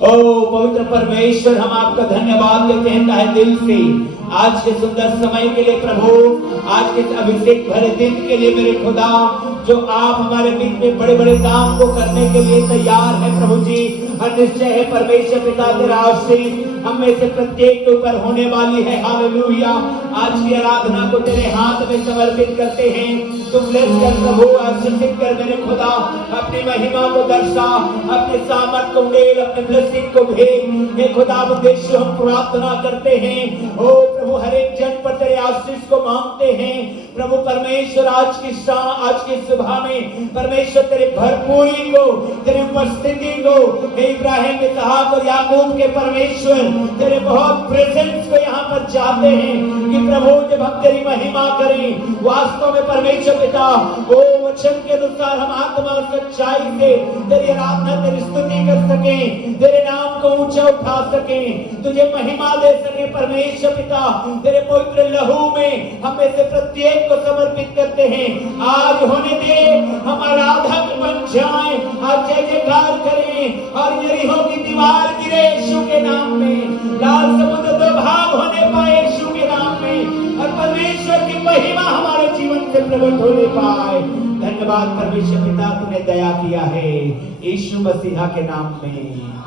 ओ पवित्र परमेश्वर, हम आपका धन्यवाद देते हैं तहे दिल से आज के सुंदर समय के लिए प्रभु, आज के अभिषेक भरे दिन के लिए मेरे खुदा, जो आप हमारे बीच में बड़े बड़े काम को करने के लिए तैयार है प्रभु जी। और निश्चय है परमेश्वर पिता तेरा आशीष हम में से प्रत्येक के ऊपर होने वाली है। हालेलुया। आज की आराधना को तेरे हाथ में समर्पित करते हैं। तुम ब्लेस कर प्रभु, आशीषित कर मेरे खुदा, अपनी महिमा को दर्शा, अपने सामर्थ को उड़ेल, अपने ब्लेसिंग को भेज हे खुदा। उद्देश्य हम प्रार्थना करते हैं ओ प्रभु, हर एक जन पर तेरे आशीष को मांगते हैं प्रभु परमेश्वर। आज की शाम, आज की सुबह में परमेश्वर तेरे भरपूरी को, तेरी उपस्थिति को, इब्राहिम, इसहाक और याकूब के परमेश्वर तेरे बहुत प्रेजेंस को यहाँ पर चाहते हैं कि प्रभु जब हम तेरी महिमा करें, वास्तव में परमेश्वर पिता वो वचन के अनुसार हम आत्मा और सच्चाई से तेरी आराधना, तेरी स्तुति कर सकें, तेरे नाम को ऊंचा उठा सकें, तुझे महिमा दे सके परमेश्वर पिता। तेरे पवित्र लहू में हम में से प्रत्येक को समर्पित करते हैं। आज होने दे हम आराधक बन जाएं, आज जय जयकार करें और यरीहो की दीवार गिरे यीशु के नाम में, लाल समुद्र दो भाग होने पाए यीशु के नाम में, और परमेश्वर की महिमा हमारे जीवन से प्रकट होने पाए। धन्यवाद परमेश्वर पिता, तूने दया किया है यीशु मसीहा के नाम में,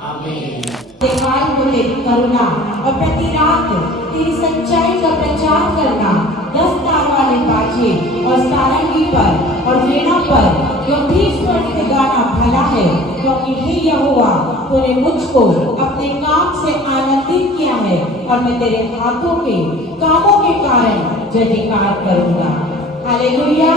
आमीन। करुणा और प्रति रात तेरी सच्चाई का प्रचार करना, 10 तार वाले बाजे और सारंगी पर और वीणा पर गंभीर स्वर से गाना भला है, क्योंकि हे यहोवा तूने मुझको अपने काम से आनंदित किया है और मैं तेरे हाथों के कामों के कारण जय जयकार करूंगा। हालेलुया।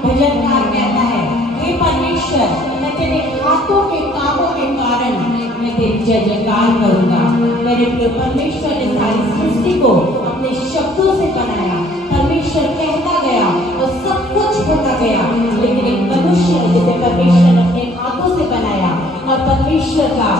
भजनकार कहता है, हे परमेश्वर मैं तेरे हाथों के कामों के कारण मैं तेरी जय जयकार करूंगा। मेरे प्रिय परमेश्वर ने सारी सृष्टि को अपने शब्दों से बनाया। परमेश्वर कहता गया और सब कुछ होता गया, लेकिन एक मनुष्य जिसे परमेश्वर ने अपने हाथों से बनाया, और परमेश्वर का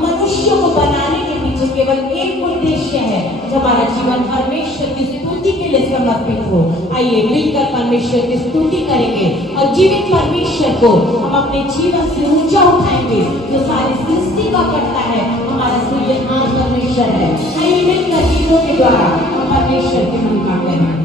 मनुष्य को बनाने के पीछे केवल एक उद्देश्य है, हमारा जीवन परमेश्वर की स्तुति के लिए समर्पित हो। आइए मिलकर परमेश्वर की स्तुति करेंगे और जीवित परमेश्वर को हम अपने जीवन से ऊंचा उठाएंगे, जो सारी सृष्टि का करता है, हमारा सृजनहार परमेश्वर है। आइए मिलकर गीतों के द्वारा हम परमेश्वर की महिमा करेंगे।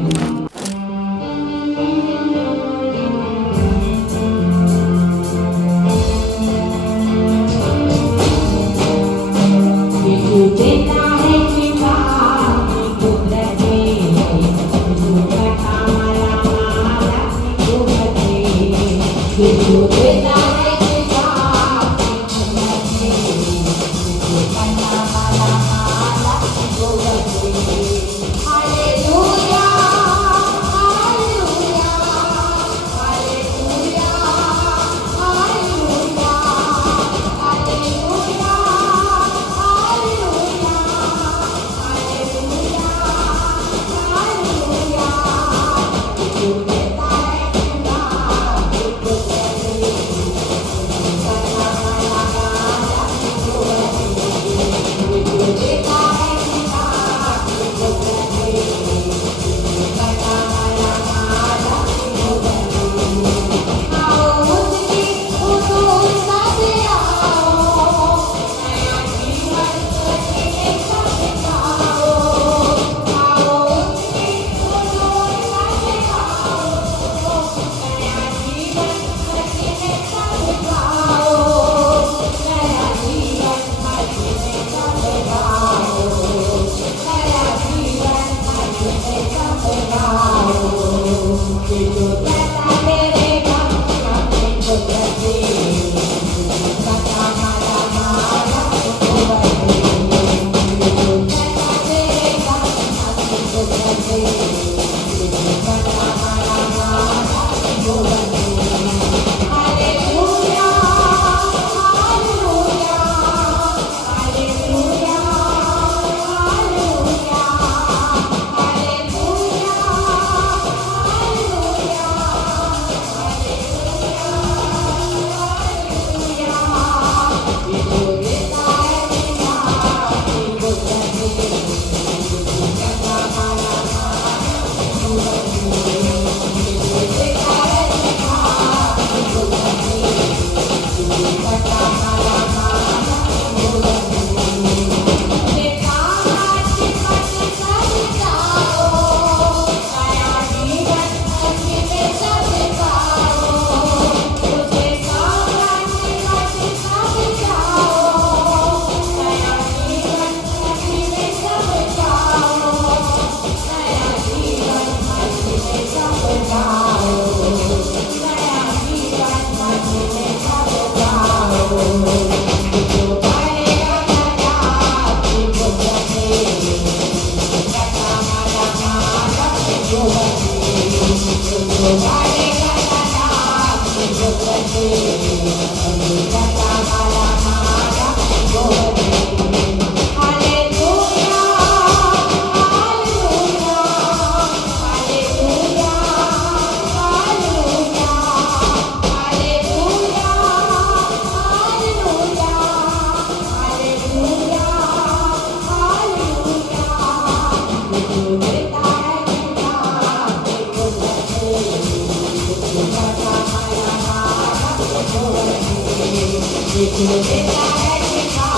जो देता है शिफा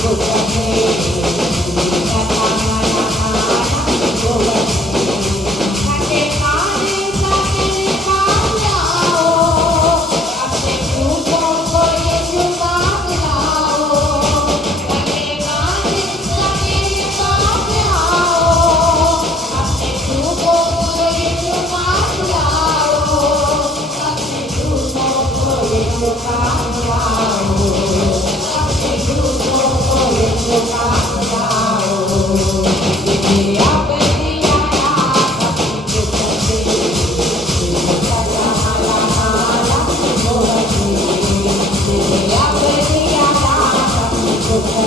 को बचे कथा माना माना को बचे खाते खाने खाते खाओ अपने झूठों को ये झुका लाओ खाते खाने खाते खाओ अपने झूठों को ये झुका लाओ अपने झूठों को ये झुका लाओ अपने झूठों को ये झुका लाओ ये आप दिया अपनी कुछ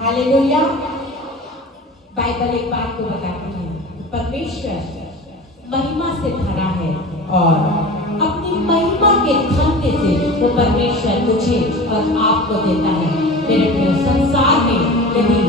हालेलुया। बाइबल एक बात को बताती है, परमेश्वर महिमा से भरा है और अपनी महिमा के धन्य से वो परमेश्वर मुझे और आपको देता है। मेरे प्रिय, संसार में यदि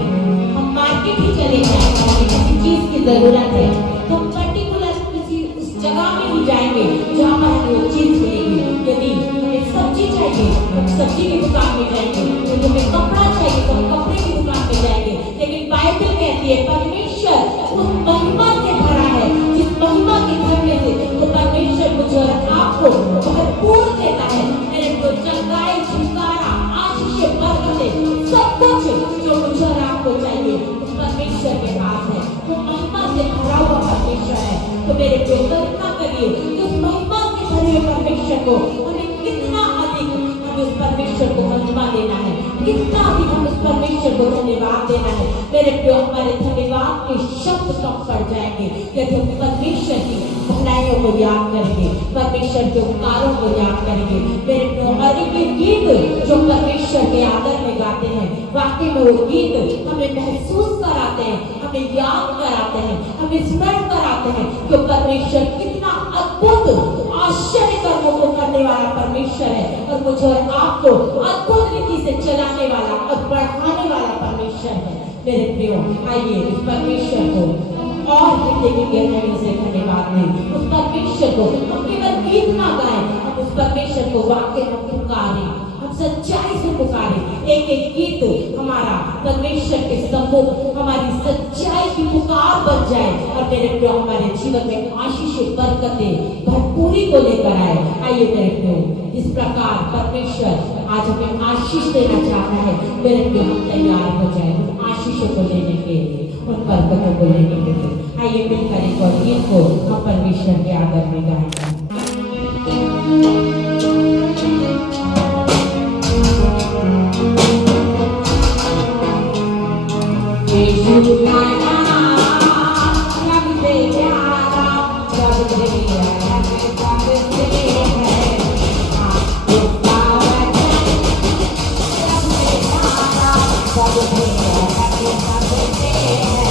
हम मार्केट ही चले जाएं, हमें किसी चीज की जरूरत है तो पर्टिकुलर किसी उस जगह में ही जाएंगे जहाँ पर हमें वो चीज मिलेगी। यदि हमें सब्जी चाहिए तो सब्जी की दुकान में जाएंगे, यदि हमें कपड़ा चाहिए तो हम कपड़े की दुकान में जाएंगे। लेकिन बाइबल कहती है परमेश्वर उस महिमा से भरा है, जिस महिमा के धन्य से वो परमेश्वर मुझे और आपको भरपूर देता है। मेरे को चंगाई, छुटकारा, आशीष, बरकतें, सब कुछ जो मुझे और आपको चाहिए उस परमेश्वर के पास है। वो महिमा से भरा हुआ परमेश्वर है। तो मेरे को कल्पना करिए कि उस महिमा से भरे हुए परमेश्वर को हमें कितना अधिक हमें उस परमेश्वर को महिमा देना है, कितना अधिक हम उस परमेश्वर को धन्यवाद देना है। मेरे प्रिय, हमारे धन्यवाद के शब्द कम पड़ जाएंगे यदि हम परमेश्वर की भलाइयों को याद करेंगे, परमेश्वर के उपकारों को याद करेंगे। मेरे प्रिय, हर एक गीत जो परमेश्वर के आदर में गाते हैं, वाकई में वो गीत हमें महसूस कराते हैं, हमें याद कराते हैं, हमें स्मरण कराते हैं कि परमेश्वर कितना अद्भुत आश्चर्य कर्मों को करने वाला परमेश्वर है और मुझे और आपको अद्भुत रीति से चलाने वाला और बढ़ाने वाला परमेश्वर है। मेरे प्रियो, आइए उस परमेश्वर को और हृदय की गहराइयों से धन्यवाद दें। उस परमेश्वर को हम केवल गीत ना गाएं, हम उस परमेश्वर को वाकई में पुकारें, हम सच्चाई से पुकारें। एक एक गीत हमारा परमेश्वर के सम्मुख हमारी सच्चाई की पुकार बन जाए और मेरे प्रियो हमारे जीवन में आशीष, बरकतें, भरपूरी को लेकर आए। आइए मेरे प्रियो, इस प्रकार परमेश्वर आज हमें आशीष देना चाहता है। मेरे प्रियो, हम तैयार हो जाए उन आशीषों को लेने के लिए, उन बरकतों को लेने के लिए। आइए मिलकर एक और गीत को हम परमेश्वर के आदर में गाएंगे। यीशु का नाम सबसे प्यारा, सबसे प्यारा, सबसे है। उसका वचन सबसे प्यारा, सबसे प्यारा, सबसे है।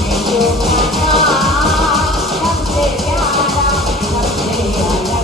यीशु का नाम सबसे प्यारा, सबसे प्यारा,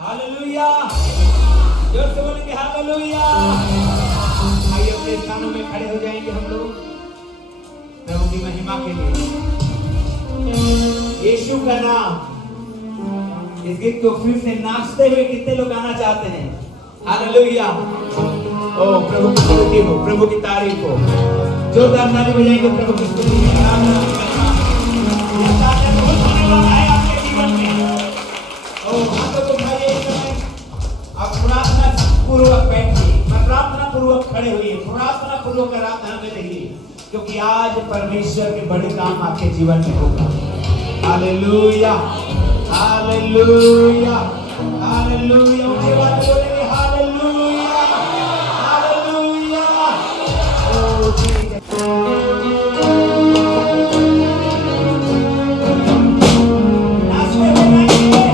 हालेलुया, जोर से बोलेंगे हालेलुया। आइए अपने स्थानों में खड़े हो जाएंगे हम लोग प्रभु की महिमा के लिए। यीशु का नाम, इस गीत को फिर से नाचते हुए कितने लोग गाना चाहते हैं? हालेलुया। ओ प्रभु की स्तुति हो, प्रभु की तारीफ हो। जोरदार ताली बजाएंगे प्रभु की स्तुति में। आराधना की महिमा। यह तालियां बहुत होने वाला है आपके जीवन में। ओ हाथों को उठाइए इस समय। आप प्रार्थना पूर्वक बैठिए, मैं प्रार्थना पूर्वक खड़े हुए, प्रार्थना पूर्वक आराधना में रहिए, क्योंकि आज परमेश्वर के बड़े काम आपके जीवन में होगा। Hallelujah, hallelujah, hallelujah. ऊंची आवाज में बोलेंगे हालेलुया, हालेलुया। ओ ठीक है। नाचते हुए गाइए।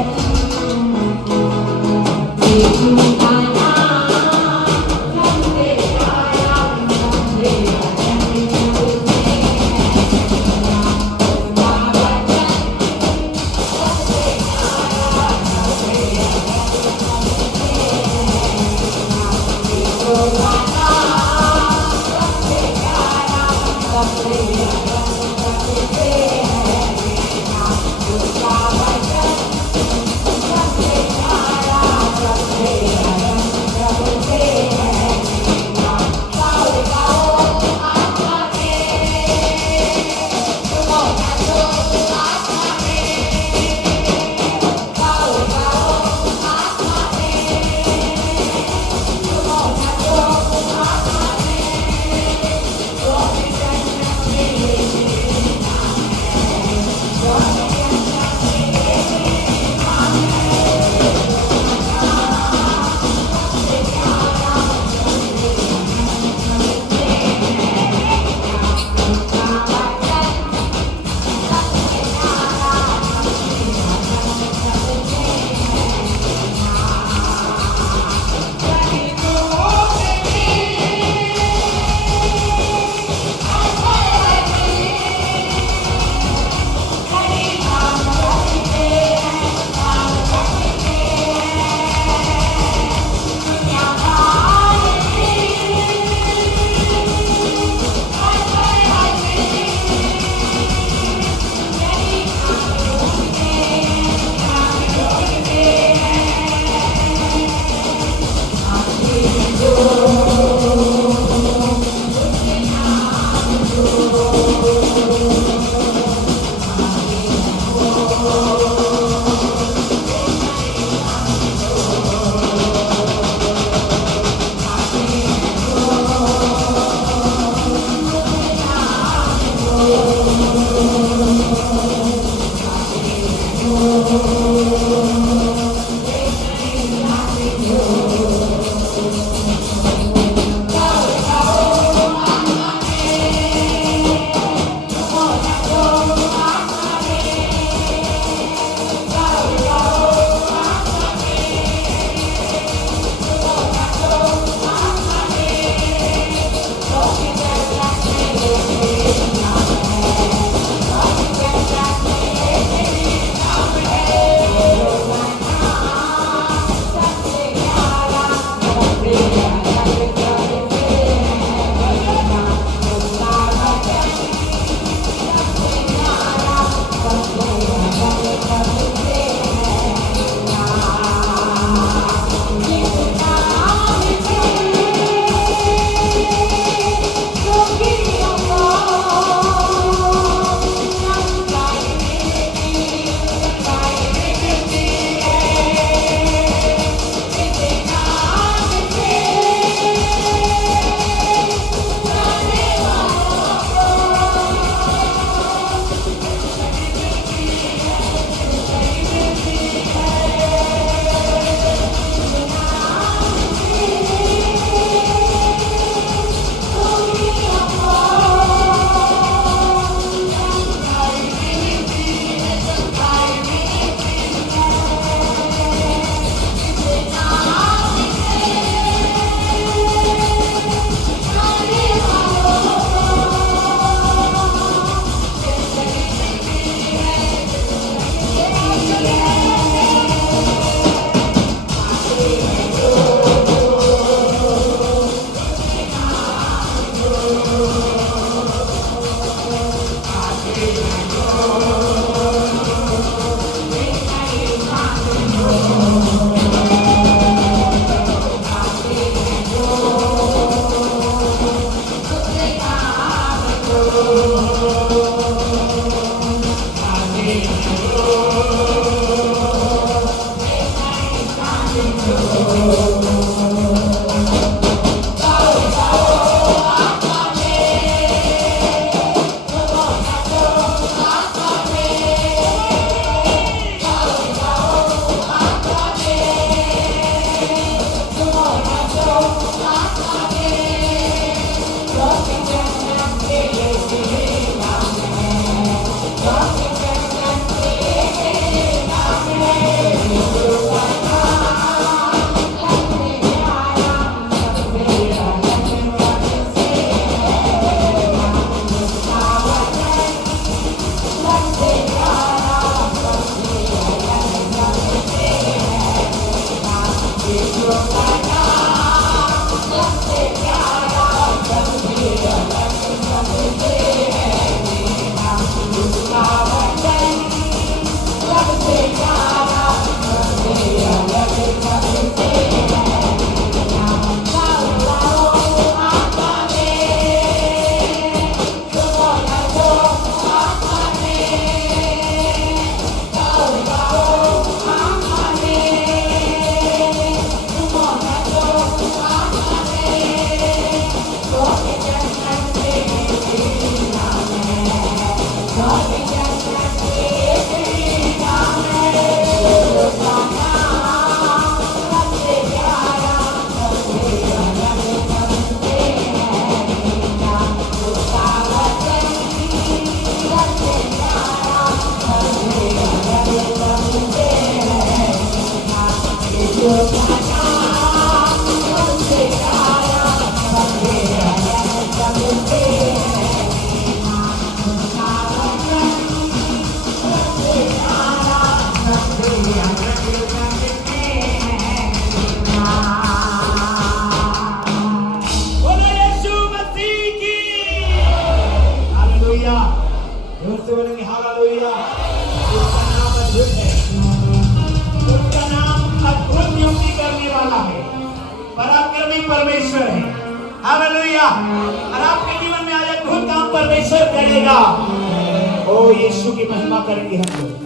परमेश्वर है। हालेलुया। और आपके जीवन में आज अद्भुत काम परमेश्वर करेगा। ओ यीशु की महिमा करेंगे हम लोग।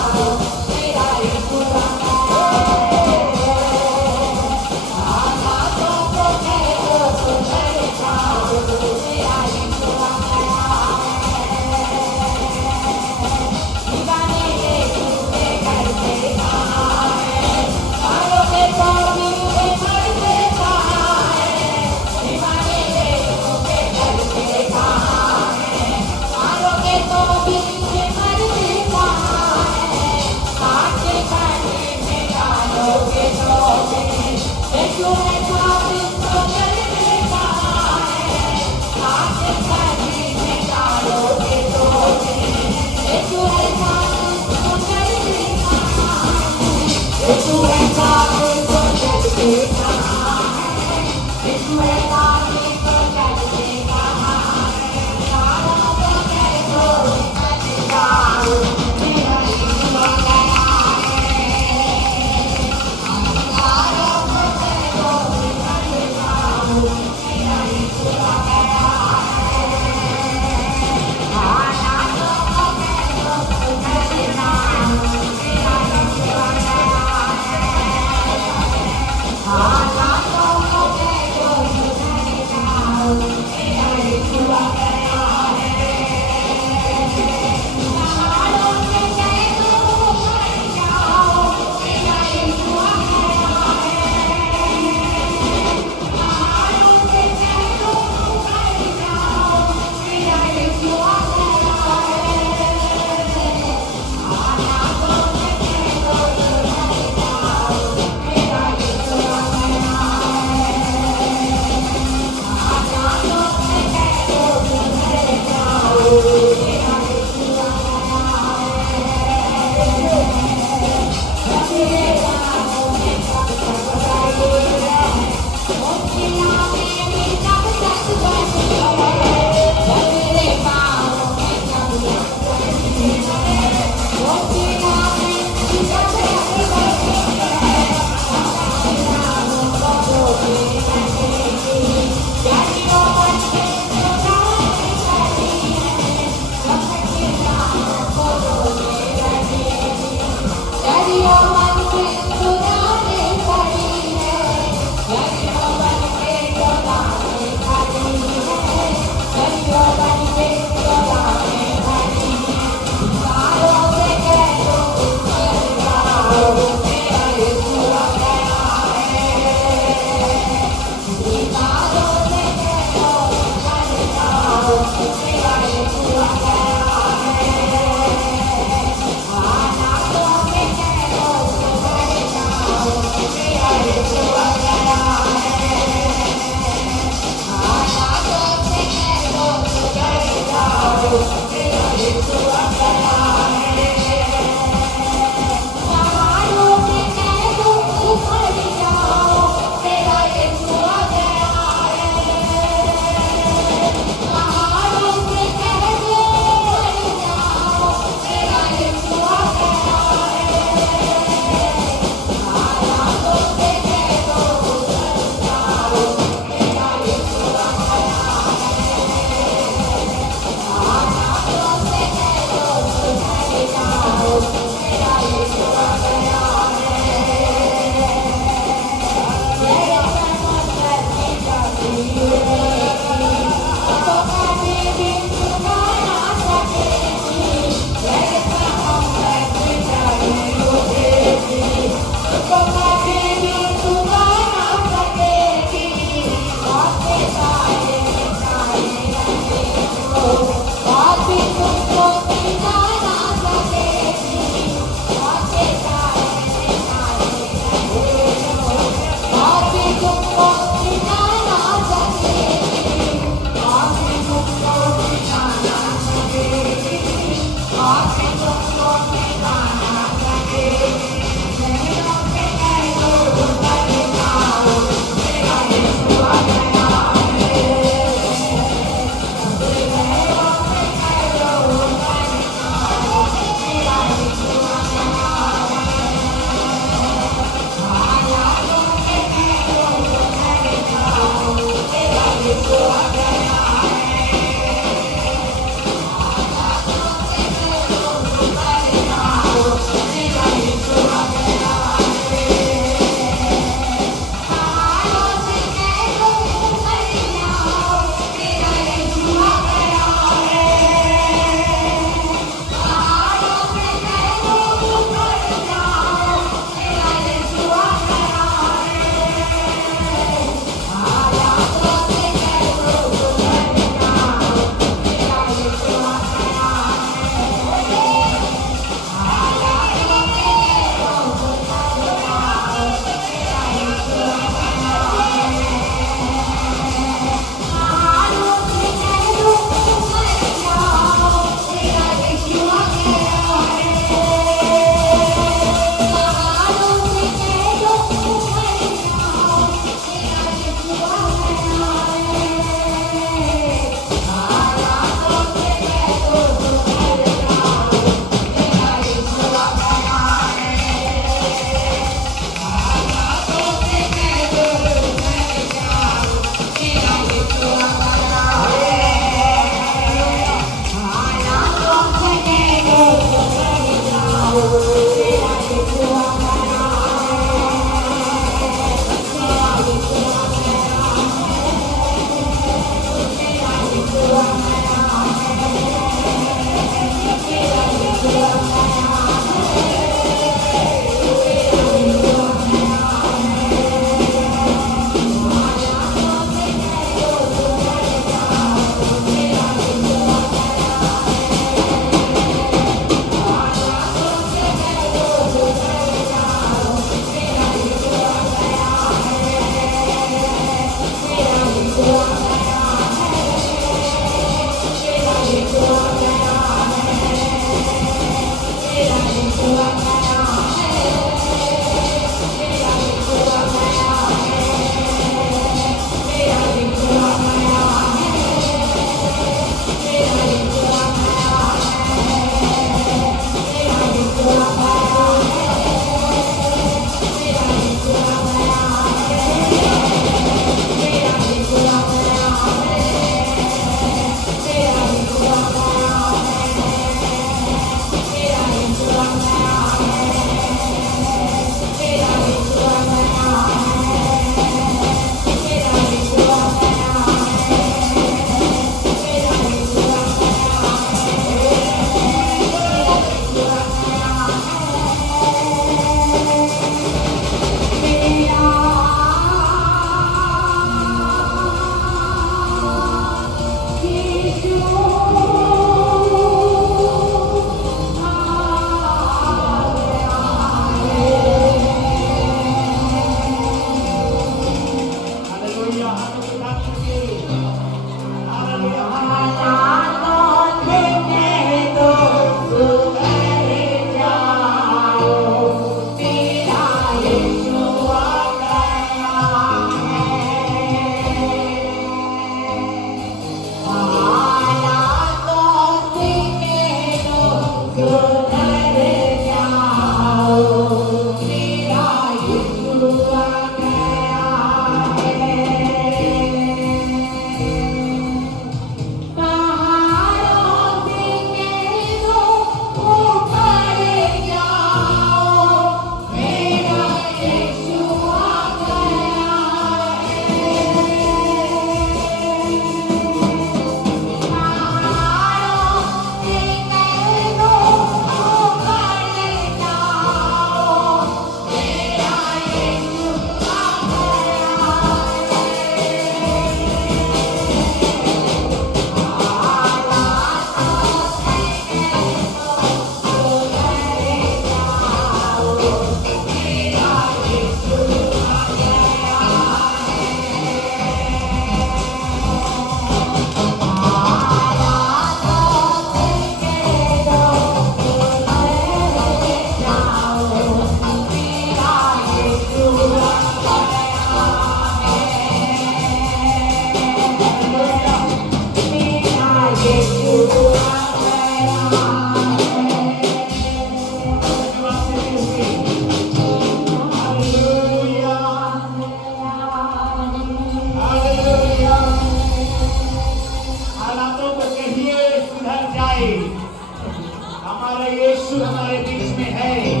हमारा यीशु हमारे बीच में है।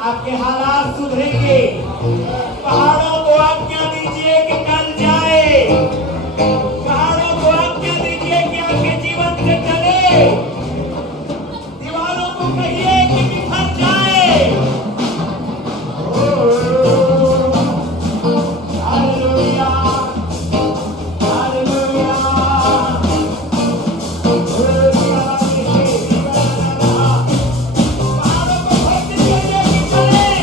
आपके हालात सुधरेंगे। पहाड़ों को आज्ञा दीजिए कि टल जाए। पहाड़ों को आज्ञा दीजिए कि आपके जीवन से चले। दीवारों को कहिए कि बिखर जाए। Hallelujah, hallelujah. पहाड़ों को भर दीजिए कि चले।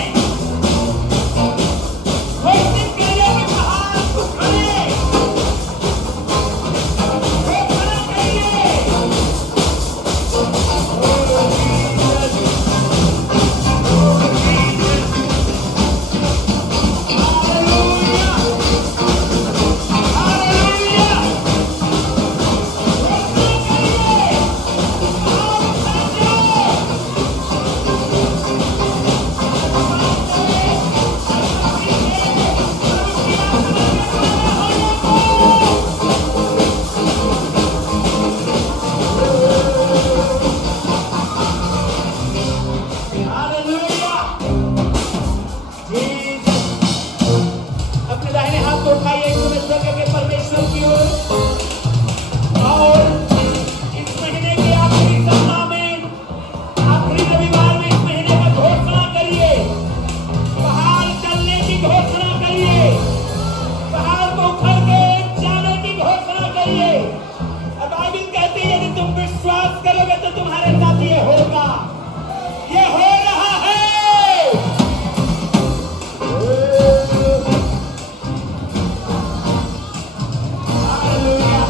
हालेलुया। जीसस। अपने दाहिने हाथ को उठाइए एक स्वर्ग के परमेश्वर की ओर और इस महीने के आखिरी सप्ताह में आखिरी रविवार में इस महीने का घोषणा करिए, पहाड़ चलने की घोषणा करिए, पहाड़ को उखड़ के जाने की घोषणा करिए। और बाइबल कहती है यदि तुम विश्वास करोगे तो तुम्हारे साथ ये होगा, ये हो रहा है। हालेलुया।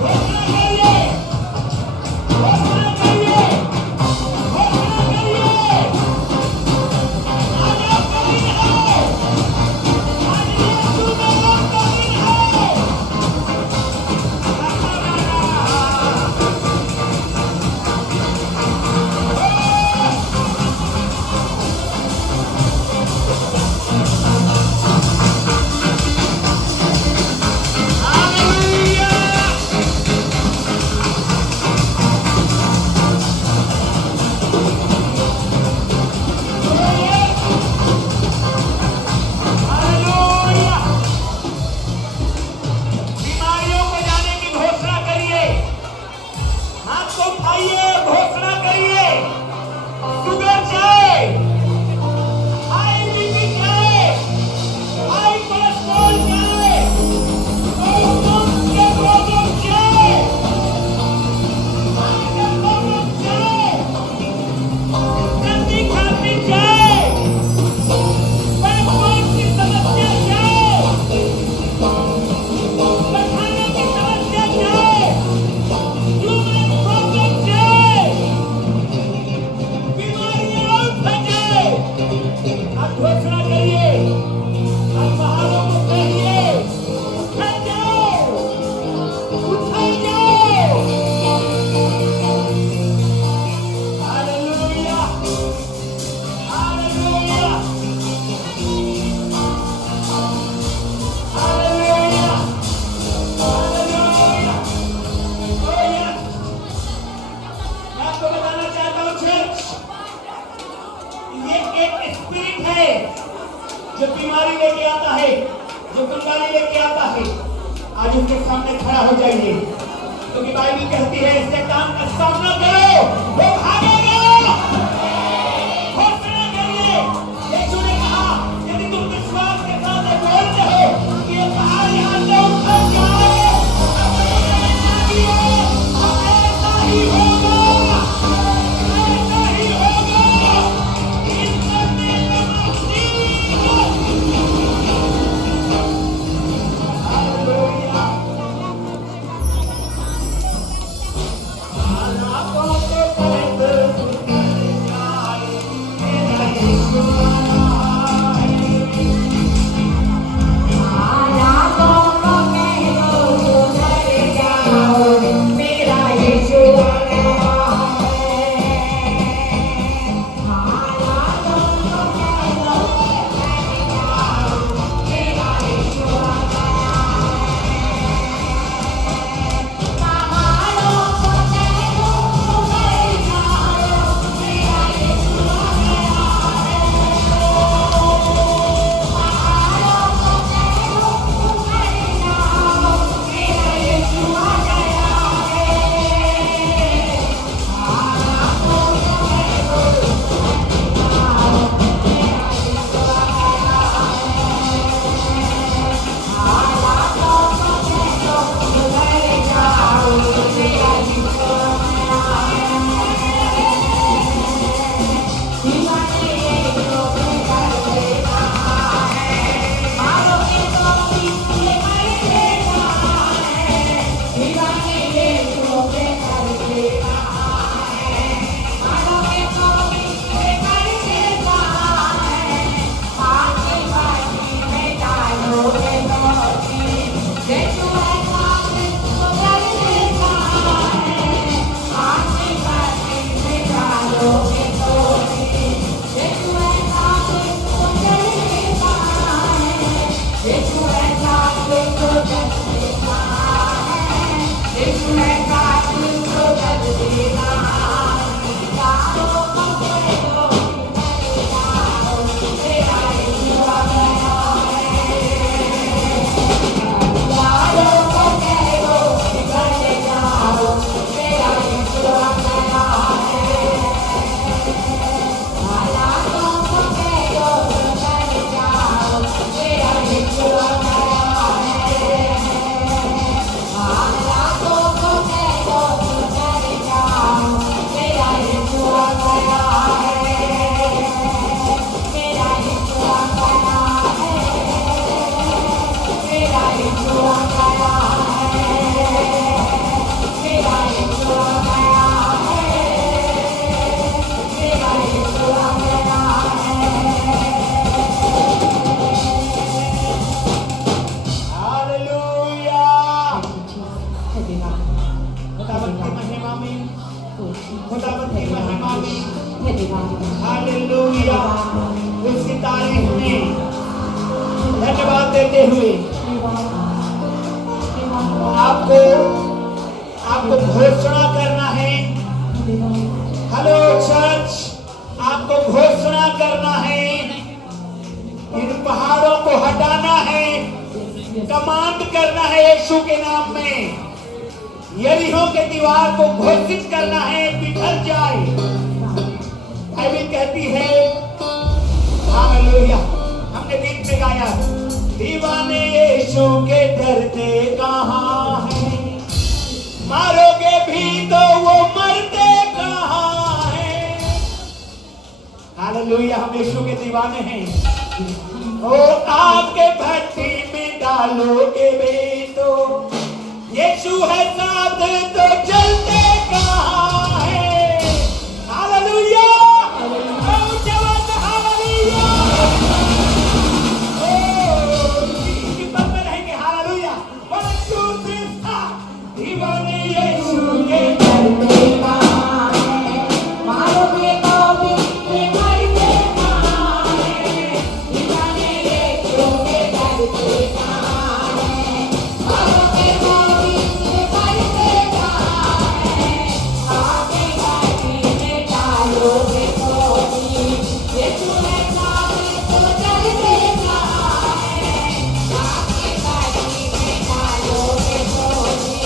घोषणा करिए, घोषणा करिए, घोषणा करिए। आज आपका दिन है, आज यीशु का आपका दिन है। हालेलुया। हालेलुया। बीमारियों को जाने की घोषणा करिए, हाथ को उठाइए, घोषणा करिए। शुगर जाए, हाई बीपी जाए, हाई कोलेस्ट्रॉल जाए, कोलेस्ट्रॉल के प्रॉब्लम जाए, हार्ट के प्रॉब्लम जाए, जल्दी खांसी जाए, बैकबोन की समस्या जाए, पखाने की समस्या जाए, ह्यूमन प्रॉब्लम जाए, बीमारियां उठ जाए। आप घोषणा करिए, आप पहाड़ों को कहिए, उठ जाओ, उठ जाओ। Hallelujah, hallelujah, hallelujah, hallelujah. Oh yes, मैं आपको बताना चाहता हूँ चर्च, ये एक स्पिरिट है जो बीमारी लेके आता है, जो बीमारी लेके आता है। आज उसके सामने खड़ा हो जाइए, क्योंकि बाइबल कहती है शैतान का सामना करो, वो भागेगा। घोषणा करिए, यीशु ने कहा यदि तुम विश्वास के साथ ये बोलते हो कि ये पहाड़ यहाँ से उतर जाए, ऐसा ही होगा, ऐसा ही होगा। In the name of Jesus. Hallelujah. Hallelujah. उसकी तारीफ में धन्यवाद देते हुए आपको घोषणा करना है। हेलो चर्च, आपको घोषणा करना है, इन पहाड़ों को हटाना है, कमांड करना है यीशु के नाम में। यरीहो के दीवार को घोषित करना है, बिखर जाए। बाइबल कहती है, हालेलुया, हमने गीत में गाया, दीवाने यीशु के डरते कहाँ हैं, मारोगे भी तो वो मरते कहाँ हैं। हालेलुया, हम यीशु के दीवाने हैं। ओ आपके भट्टी में डालोगे भी तो यीशु है साथ, तो जलते कहाँ हैं। हालेलुया, जवान हालेलुया, इसकी पद में रहेंगे। Hallelujah, 1 2 3 start. दीवाने यीशु के डरते कहाँ हैं, मारोगे तो भी ये मरते कहाँ हैं। दीवाने यीशु के डरते कहाँ हैं, मारोगे तो भी ये मरते कहाँ हैं। आगे गाड़ी में डालोगे तो भी यीशु है साथ, तो जलते कहाँ हैं। आगे गाड़ी में डालोगे तो भी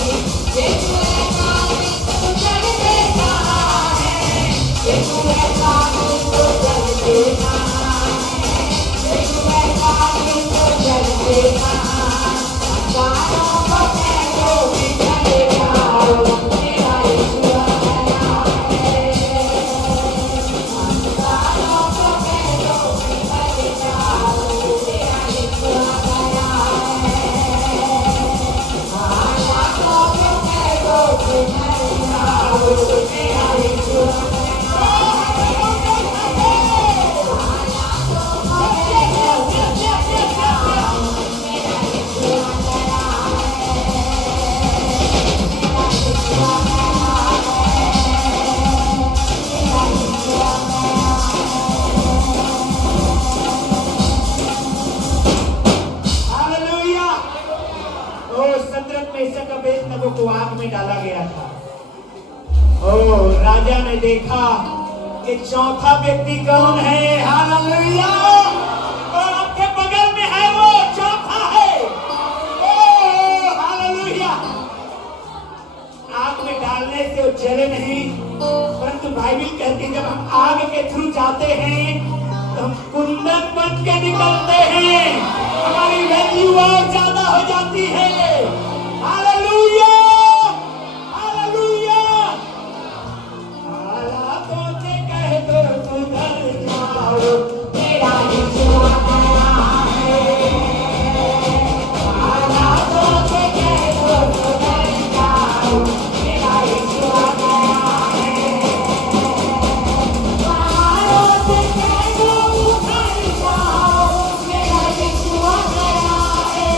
यीशु है साथ, तो जलते कहाँ हैं। यीशु है साथ, तो जलते कहाँ हैं। यीशु है साथ, तो जलते कहाँ हैं। अंगारों को कह दो कि चले जाओ, मेरा यीशु आया है। अंगारों को कह दो कि चले जाओ, मेरा यीशु आया है। आयातों को कह दो कि चले जाओ, मेरा यीशु आया है। हालेलुया। ओ सदरक मेशक अबेदनगो को आग में डाला गया था। ओ राजा ने देखा कि चौथा व्यक्ति कौन है। हालेलुया, और आपके बगल में है, वो चौथा है। ओ हालेलुया, आग में डालने से वो जले नहीं, परंतु बाइबल कहती है जब हम आग के थ्रू जाते हैं तो हम कुंदन बन के निकलते हैं, हमारी वैल्यू और ज्यादा हो जाती है। Hallelujah, hallelujah. हालातों से कह दो सुधर जाओ, मेरा यीशु आया है। हालातों से कह दो सुधर जाओ, मेरा यीशु आया है। पहाड़ों से कह दो उतर जाओ, मेरा यीशु आया है।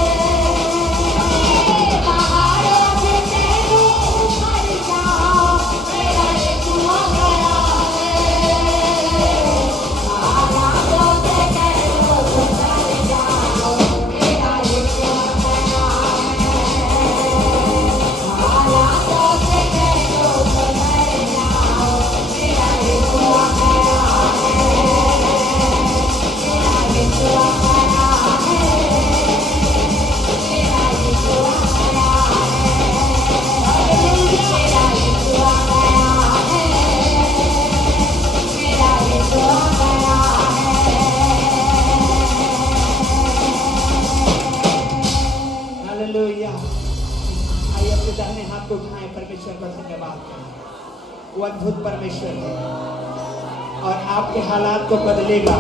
पहाड़ों से कह दो उतर जाओ, मेरा यीशु आया है। हालातों से कह दो उतर जाओ, मेरा यीशु आया है। हालातों से कह दो उतर जाओ, मेरा यीशु आया है। मेरा यीशु आया है। मेरा यीशु आया है। मेरा यीशु आया है। मेरा यीशु आया है। हालेलुया। आइए अपने दाहिने हाथ को उठाएं, परमेश्वर का धन्यवाद करें। वो अद्भुत परमेश्वर है और आपके हालात को बदलेगा।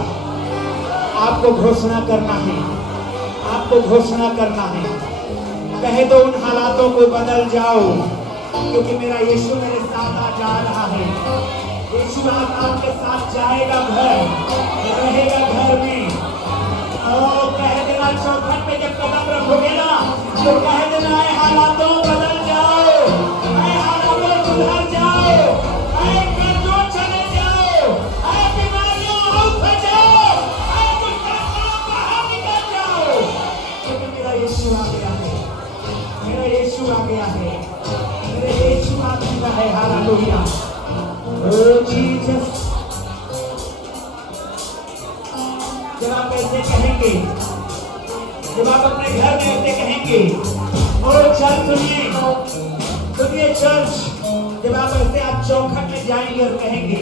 आपको घोषणा करना है, आपको घोषणा करना है। कह दो उन हालातों को बदल जाओ, क्योंकि मेरा यीशु मेरे साथ आ जा रहा है। यीशु आज आपके साथ जाएगा घर, रहेगा घर में। और कह देना चौखट पे जब कदम रखोगे ना, तो कह देना है हालातों बदल जाओ, हालातों सुधर जाओ, कर्जों चले जाओ, हालेलुया। ओ जीसस। जब आप ऐसे कहेंगे, जब आप अपने घर में ऐसे कहेंगे, और चर्च सुनिए चर्च, जब आप ऐसे आप चौखट में जाएंगे और कहेंगे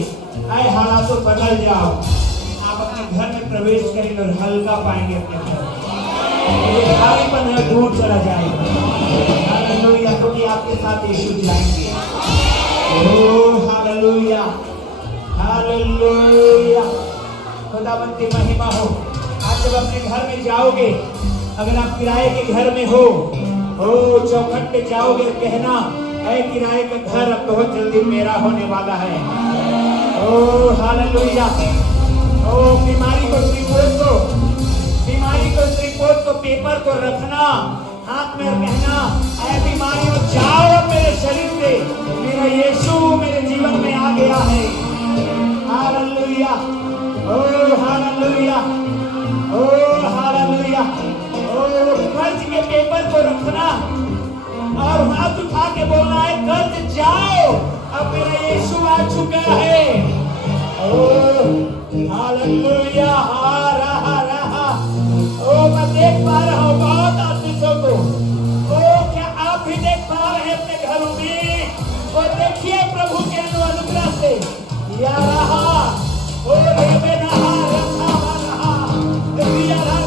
आए हालातों बदल जाओ, आप अपने घर में प्रवेश करेंगे और हल्का पाएंगे अपने घर, ये खालीपन है दूर चला जाएगा। हालेलुया, क्योंकि आपके साथ यीशु जाएंगे। ओह हालेलुया, हालेलुया, खुदावंद की महिमा हो। आज जब अपने घर में जाओगे, अगर आप किराए के घर में हो, चौखट पे जाओगे और कहना ऐ किराए का घर अब बहुत जल्दी मेरा होने वाला है। Oh hallelujah. ओह बीमारी को रिपोर्ट को पेपर को रखना हाथ में और कहना ऐ बीमारियों जाओ मेरे शरीर से, मेरा यीशु मेरे जीवन में आ गया है। Hallelujah, oh hallelujah, oh hallelujah. ओह कर्ज के पेपर को रखना और हाथ उठा के बोलना है कर्ज जाओ, अब मेरा यीशु आ चुका है। ओह हालेलुया, हा रहा। ओह मैं देख पा रहा हूँ बहुत आशीषों को। ओह क्या आप भी देख पा रहे हैं अपने घरों में? और देखिए प्रभु के अनुग्रह से या रहा ओह रेबे नहा रखा रहा रिया रहा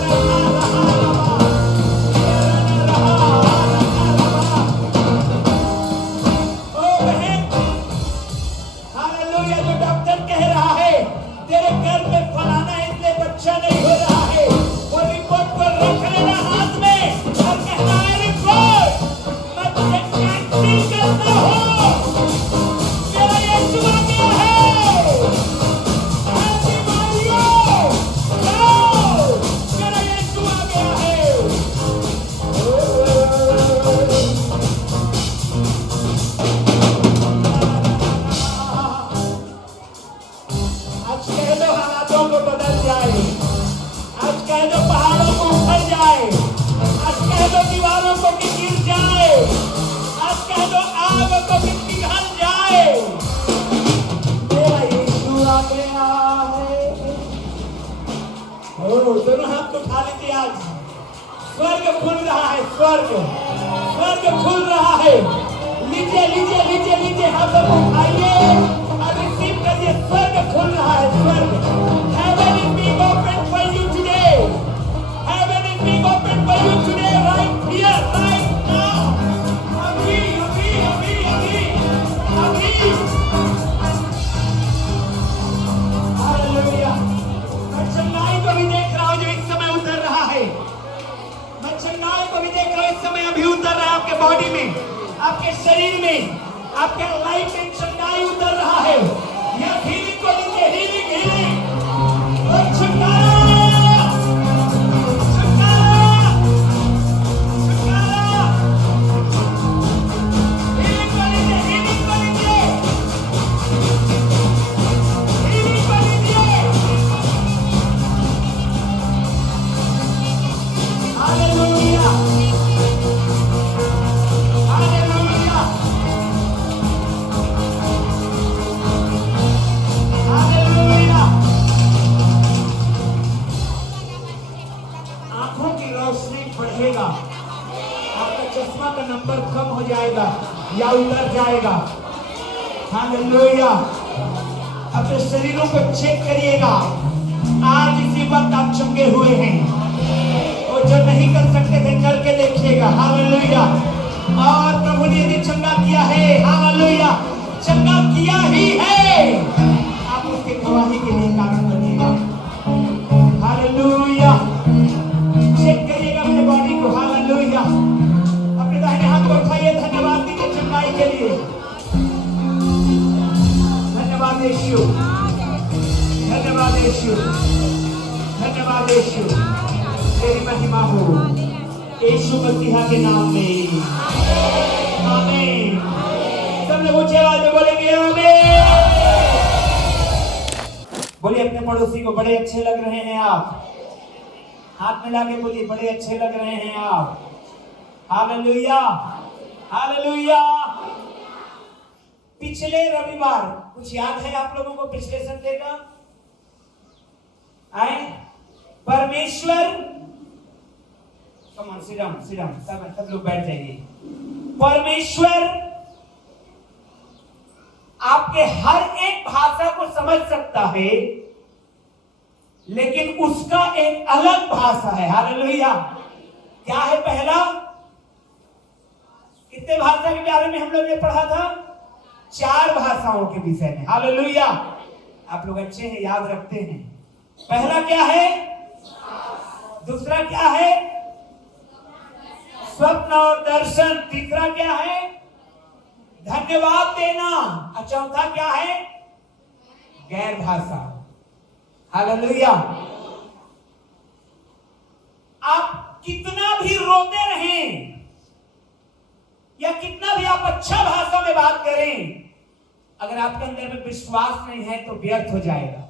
तेरे घर में फलाना इसलिए बच्चा नहीं हो रहा है, वो रिपोर्ट को रख लेना हाथ में और कहना है रिपोर्ट मैं तुझे कैंसिल करता हूँ, मेरा यीशु आ गया है। बीमारियों जाओ, मेरा यीशु आ गया है। आज कह दो हालातों को बदल जाए, आज कह दो पहाड़ों को उखड़ जाए, आज कह दो दीवारों को कि गिर जाए, आज कह दो आग को कि पिघल जाए, मेरा यीशु आ गया है। दोनों हाथ को उठा लीजिए। आज स्वर्ग खुल रहा है, स्वर्ग खुल रहा है। लीजिए हाथों को उठाइए और रिसीव करिए। स्वर्ग खुल रहा है, स्वर्ग। Heaven is being opened for you today. Heaven is being opened for you today, right here, right now. अभी। हालेलुया। मैं चंगाई को भी देख रहा हूँ जो इस समय उतर रहा है। मैं चंगाई को भी देख रहा हूँ इस समय अभी उतर रहा है आपके बॉडी में, आपके शरीर में, आपके लाइफ में चंगाई उतर रहा है। या हीलिंग को लीजिए, हीलिंग और छुटकारा। हीलिंग को लीजिए। Hallelujah, hallelujah, hallelujah. आंखों की रोशनी बढ़ेगा, आपका चश्मा का नंबर कम हो जाएगा या उतर जाएगा। हालेलुया। अपने शरीरों को चेक करिएगा। आज इसी वक्त आप चंगे हुए हैं, और जो नहीं कर सकते थे करके देखिएगा। हालेलुया। और प्रभु ने यदि चंगा किया है, हालेलुया, चंगा किया ही है, आप उसके गवाही के लिए कारण बनिएगा। हालेलुया। चेक करिएगा अपने बॉडी को। हालेलुया। अपने दाहिने हाथ को उठाइए, धन्यवाद दीजिए चंगाई के लिए। धन्यवाद यीशु, धन्यवाद यीशु, धन्यवाद यीशु। तेरी महिमा हो यीशु मसीह के नाम में। आमीन। सब लोग ऊंची आवाज में बोलेंगे आमीन। बोलिए अपने पड़ोसी को बड़े अच्छे लग रहे हैं आप। हाथ मिला के बोलिए बड़े अच्छे लग रहे हैं आप। Hallelujah, hallelujah. पिछले रविवार कुछ याद है आप लोगों को? पिछले संडे का आए परमेश्वर, कम ऑन सिट डाउन सब लोग बैठ जाइए। परमेश्वर आपके हर एक भाषा को समझ सकता है, लेकिन उसका एक अलग भाषा है। हालेलुया। क्या है? पहला, कितने भाषा के बारे में हम लोग ने पढ़ा था? 4 भाषाओं के विषय में। हालेलुया। आप लोग अच्छे हैं, याद रखते हैं। पहला क्या है? दूसरा क्या है? स्वप्न और दर्शन। तीसरा क्या है? धन्यवाद देना। और चौथा क्या है? गैर भाषा। हालेलुया। आप कितना भी रोते रहें या कितना भी आप अच्छा भाषा में बात करें, अगर आपके अंदर में विश्वास नहीं है तो व्यर्थ हो जाएगा।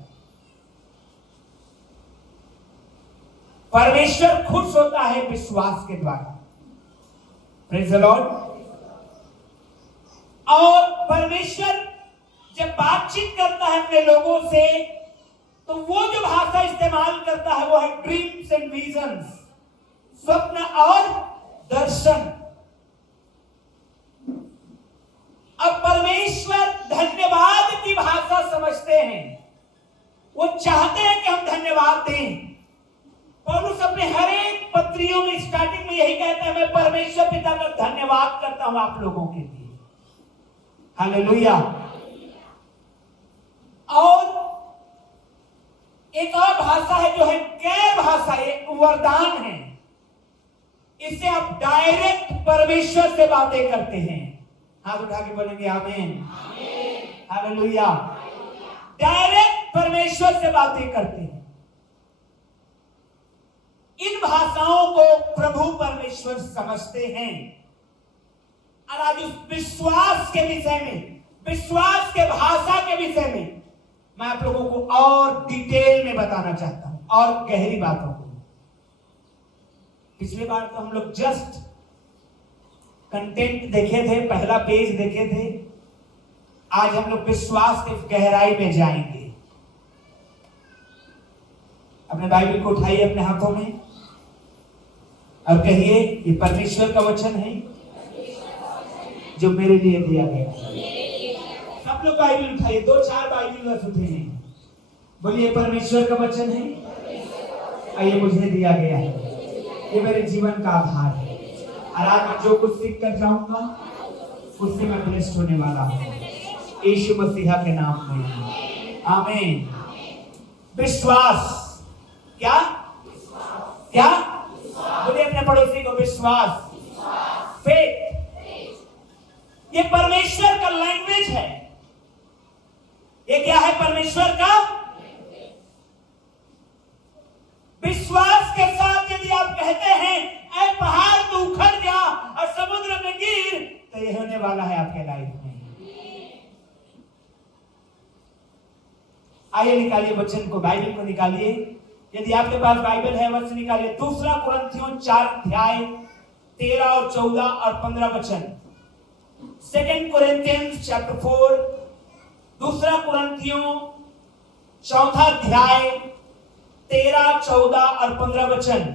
परमेश्वर खुश होता है विश्वास के द्वारा। Praise the Lord. और परमेश्वर जब बातचीत करता है अपने लोगों से, तो वो जो भाषा इस्तेमाल करता है वो है ड्रीम्स एंड विजन्स, स्वप्न और दर्शन। अब परमेश्वर धन्यवाद की भाषा समझते हैं। वो चाहते हैं कि हम धन्यवाद दें। पौलुस अपने हर एक पत्रियों में स्टार्टिंग में यही कहता है, मैं परमेश्वर पिता का धन्यवाद करता हूं आप लोगों के लिए। हालेलुया। और एक और भाषा है जो है गैर भाषा, एक वरदान है। इससे आप डायरेक्ट परमेश्वर से बातें करते हैं। हाथ उठा के बोलेंगे आमीन। हालेलुया। डायरेक्ट परमेश्वर से बातें करते हैं। इन भाषाओं को प्रभु परमेश्वर समझते हैं। और आज उस विश्वास के विषय में, विश्वास के भाषा के विषय में मैं आप लोगों को और डिटेल में बताना चाहता हूं, और गहरी बातों को। पिछली बार तो हम लोग जस्ट कंटेंट देखे थे, पहला पेज देखे थे। आज हम लोग विश्वास के गहराई में जाएंगे। अपने बाइबल को उठाइए अपने हाथों में और कहिए, ये परमेश्वर का वचन है जो मेरे लिए दिया गया। सब लोग बाइबल उठाइए, 2-4 बाइबल बस उठे हैं। बोलिए, परमेश्वर का वचन है और ये मुझे दिया गया है, ये मेरे जीवन का आधार है। और आज मैं जो कुछ सीख कर जाऊंगा उससे मैं ब्लेस्ड होने वाला हूं, यीशु मसीह के नाम में। आमीन। विश्वास। क्या? क्या? बोलिए अपने पड़ोसी को, विश्वास। फेथ। ये परमेश्वर का लैंग्वेज है। ये क्या है? परमेश्वर का विश्वास के साथ यदि आप कहते हैं, ऐ पहाड़ तू उखड़ जा और समुद्र में गिर, तो ये होने वाला है आपके लाइफ में। आइए निकालिए वचन को, बाइबल को निकालिए। यदि आपके पास बाइबल है वचन निकालिए। 2 कुरिन्थियों 4 अध्याय 13 और 14 और 15 वचन। 2 Corinthians chapter 4, 2 कुरिन्थियों 4 अध्याय 13, 14 और 15 वचन।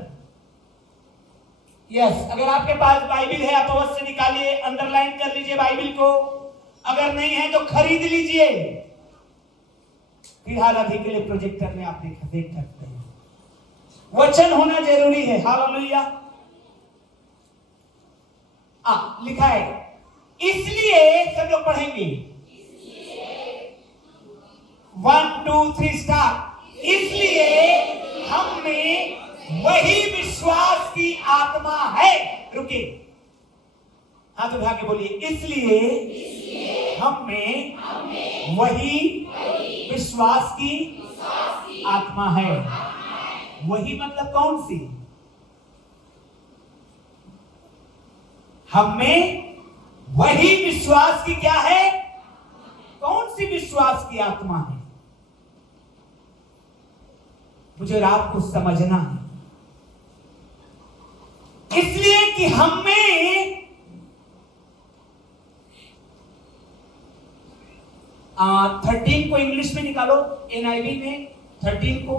यस, अगर आपके पास बाइबल है आप अवश्य निकालिए, अंडरलाइन कर लीजिए बाइबल को। अगर नहीं है तो खरीद लीजिए। फिलहाल अभी के लिए प्रोजेक्टर में आप देख सकते हैं। वचन होना जरूरी है। हालेलुया। लिखा है, इसलिए सब लोग पढ़ेंगे। 1 2 3 स्टार्ट। इसलिए हम में वही विश्वास की आत्मा है। रुकिए, हाथ उठा के बोलिए, इसलिए हम में वही विश्वास की आत्मा है। वही मतलब कौन सी? हम में वही विश्वास की क्या है? कौन सी विश्वास की आत्मा है? मुझे रात को समझना है। इसलिए कि हम में 13 को इंग्लिश में निकालो, एनआईवी में 13 को।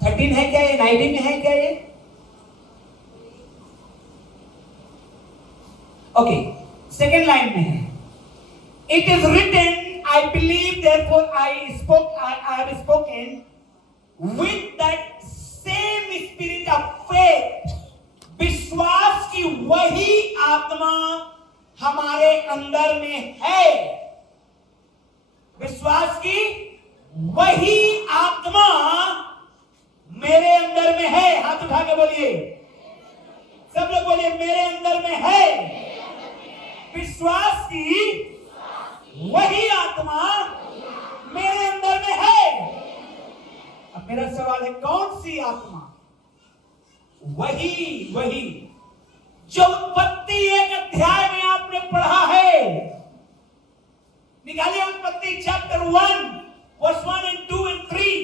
13 है क्या? एनआईवी में है क्या ये? ओके, सेकेंड लाइन में है, it is written, I believe, therefore I have spoken with that same spirit of faith. विश्वास की वही आत्मा हमारे अंदर में है। विश्वास की वही आत्मा मेरे अंदर में है। हाथ उठा के बोलिए, सब लोग बोलिए, मेरे अंदर में है। विश्वास की वही आत्मा मेरे अंदर में है। अब मेरा सवाल है, कौन सी आत्मा? वही जो उत्पत्ति 1 अध्याय में आपने पढ़ा है। निकालिए उत्पत्ति चैप्टर 1 वर्स 1 and 2 and 3।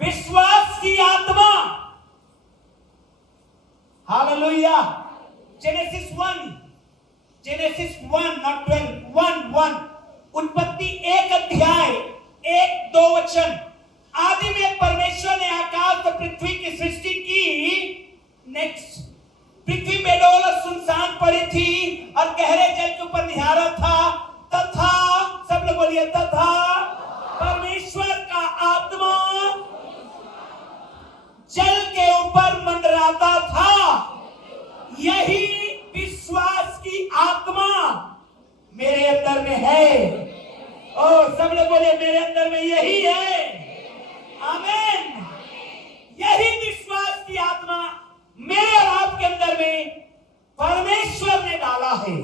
विश्वास की आत्मा, हालेलुया। जेनेसिस 1 not 12, 1 उत्पत्ति 1 अध्याय 1-2 वचन। आदि में परमेश्वर ने आकाश और पृथ्वी की सृष्टि की। नेक्स्ट, पृथ्वी बेडौल और सुनसान पड़ी थी और गहरे जल के ऊपर निहारा था। तथा, सब लोग बोलिए, तथा परमेश्वर का आत्मा जल के ऊपर मंडराता था। यही विश्वास की आत्मा मेरे अंदर में है। और सब लोग बोले, मेरे अंदर में यही है। आमीन। यही विश्वास की आत्मा मेरे और आपके अंदर में परमेश्वर ने डाला है।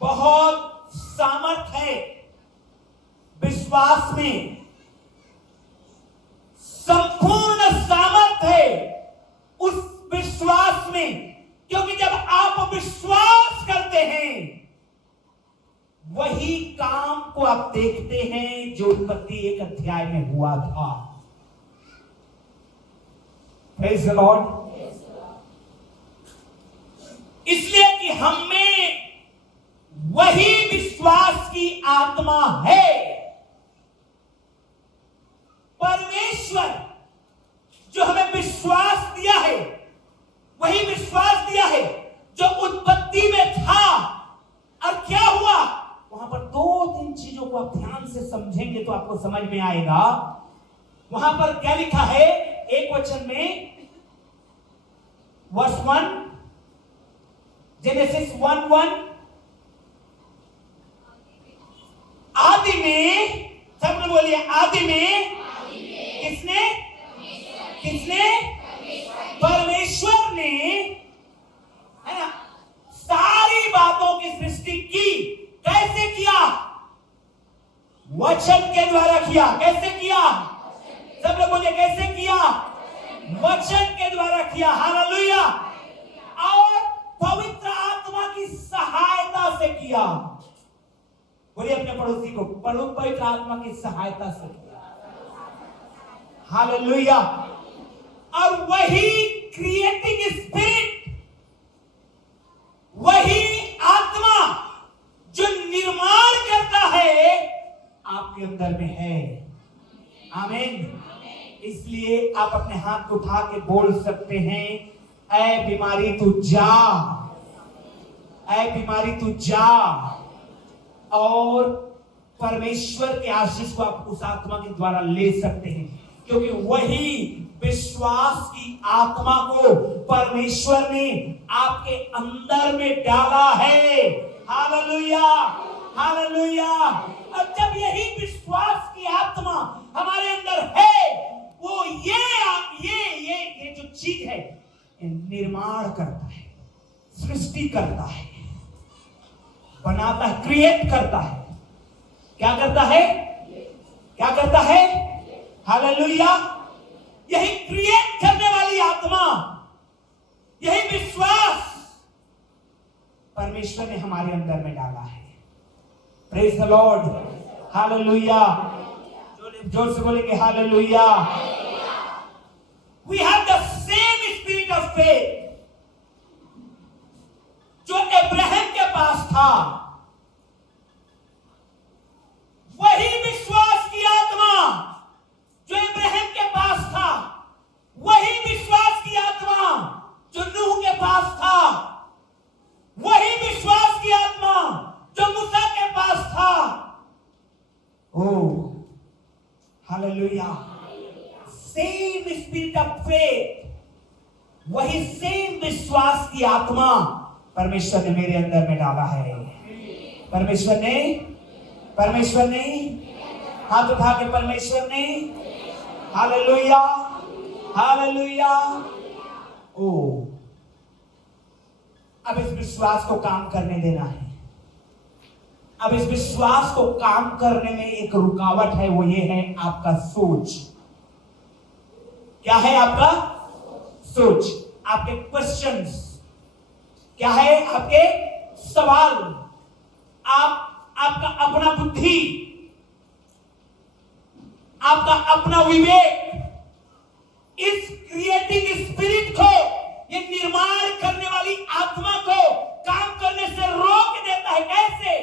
बहुत सामर्थ है विश्वास में, संपूर्ण सामर्थ है उस विश्वास में। क्योंकि जब आप विश्वास करते हैं, वही काम को आप देखते हैं जो उत्पत्ति 1 अध्याय में हुआ था। Praise the Lord. इसलिए कि हम में वही विश्वास की आत्मा है। परमेश्वर जो हमें विश्वास दिया है, वही विश्वास दिया है जो उत्पत्ति में था। और क्या हुआ वहां पर? 2-3 चीजों को आप ध्यान से समझेंगे तो आपको समझ में आएगा। वहां पर क्या लिखा है? एक वचन में, वर्स 1, जेनेसिस 1:1, आदि में, सब लोग बोलिए, आदि में किसने? परमेश्वर ने, है ना, सारी बातों की सृष्टि की। कैसे किया? वचन के द्वारा किया। कैसे किया? सब लोग बोलिए, कैसे किया? वचन के द्वारा किया। हालेलुया। और पवित्र आत्मा की सहायता से किया। बोलिए अपने पड़ोसी को, पवित्र आत्मा की सहायता से किया। हालेलुया। और वही क्रिएटिंग स्पिरिट, वही आत्मा जो निर्माण करता है, आपके अंदर में है। आमीन। इसलिए आप अपने हाथ उठा के बोल सकते हैं, ऐ बीमारी तू जा, ऐ बीमारी तू जा। और परमेश्वर के आशीष को आप उस आत्मा के द्वारा ले सकते हैं। क्योंकि वही विश्वास की आत्मा को परमेश्वर ने आपके अंदर में डाला है। Hallelujah, hallelujah. और जब यही विश्वास की आत्मा हमारे अंदर है, वो ये जो चीज है, निर्माण करता है, सृष्टि करता है, बनाता है, क्रिएट करता है। क्या करता है? क्या करता है? हालेलुया। यही क्रिएट करने वाली आत्मा, यही विश्वास परमेश्वर ने हमारे अंदर में डाला है। Praise the Lord. हालेलुया। जोर से बोलेंगे hallelujah. We have the same spirit of faith. था, वही विश्वास की आत्मा जो इब्राहिम के पास था, वही विश्वास की आत्मा जो नूह के पास था, वही विश्वास की आत्मा जो मूसा के पास था। Oh hallelujah, same spirit of faith, वही सेम विश्वास की आत्मा परमेश्वर ने मेरे अंदर में डाला है। परमेश्वर ने हाथ उठा के परमेश्वर ने, हालेलुया हालेलुया। ओ अब इस विश्वास को काम करने देना है। अब इस विश्वास को काम करने में एक रुकावट है, वो ये है आपका सोच। क्या है आपका सोच, आपके क्वेश्चंस, क्या है आपके सवाल, आपका अपना बुद्धि, आपका अपना विवेक इस क्रिएटिंग स्पिरिट को, ये निर्माण करने वाली आत्मा को काम करने से रोक देता है। कैसे?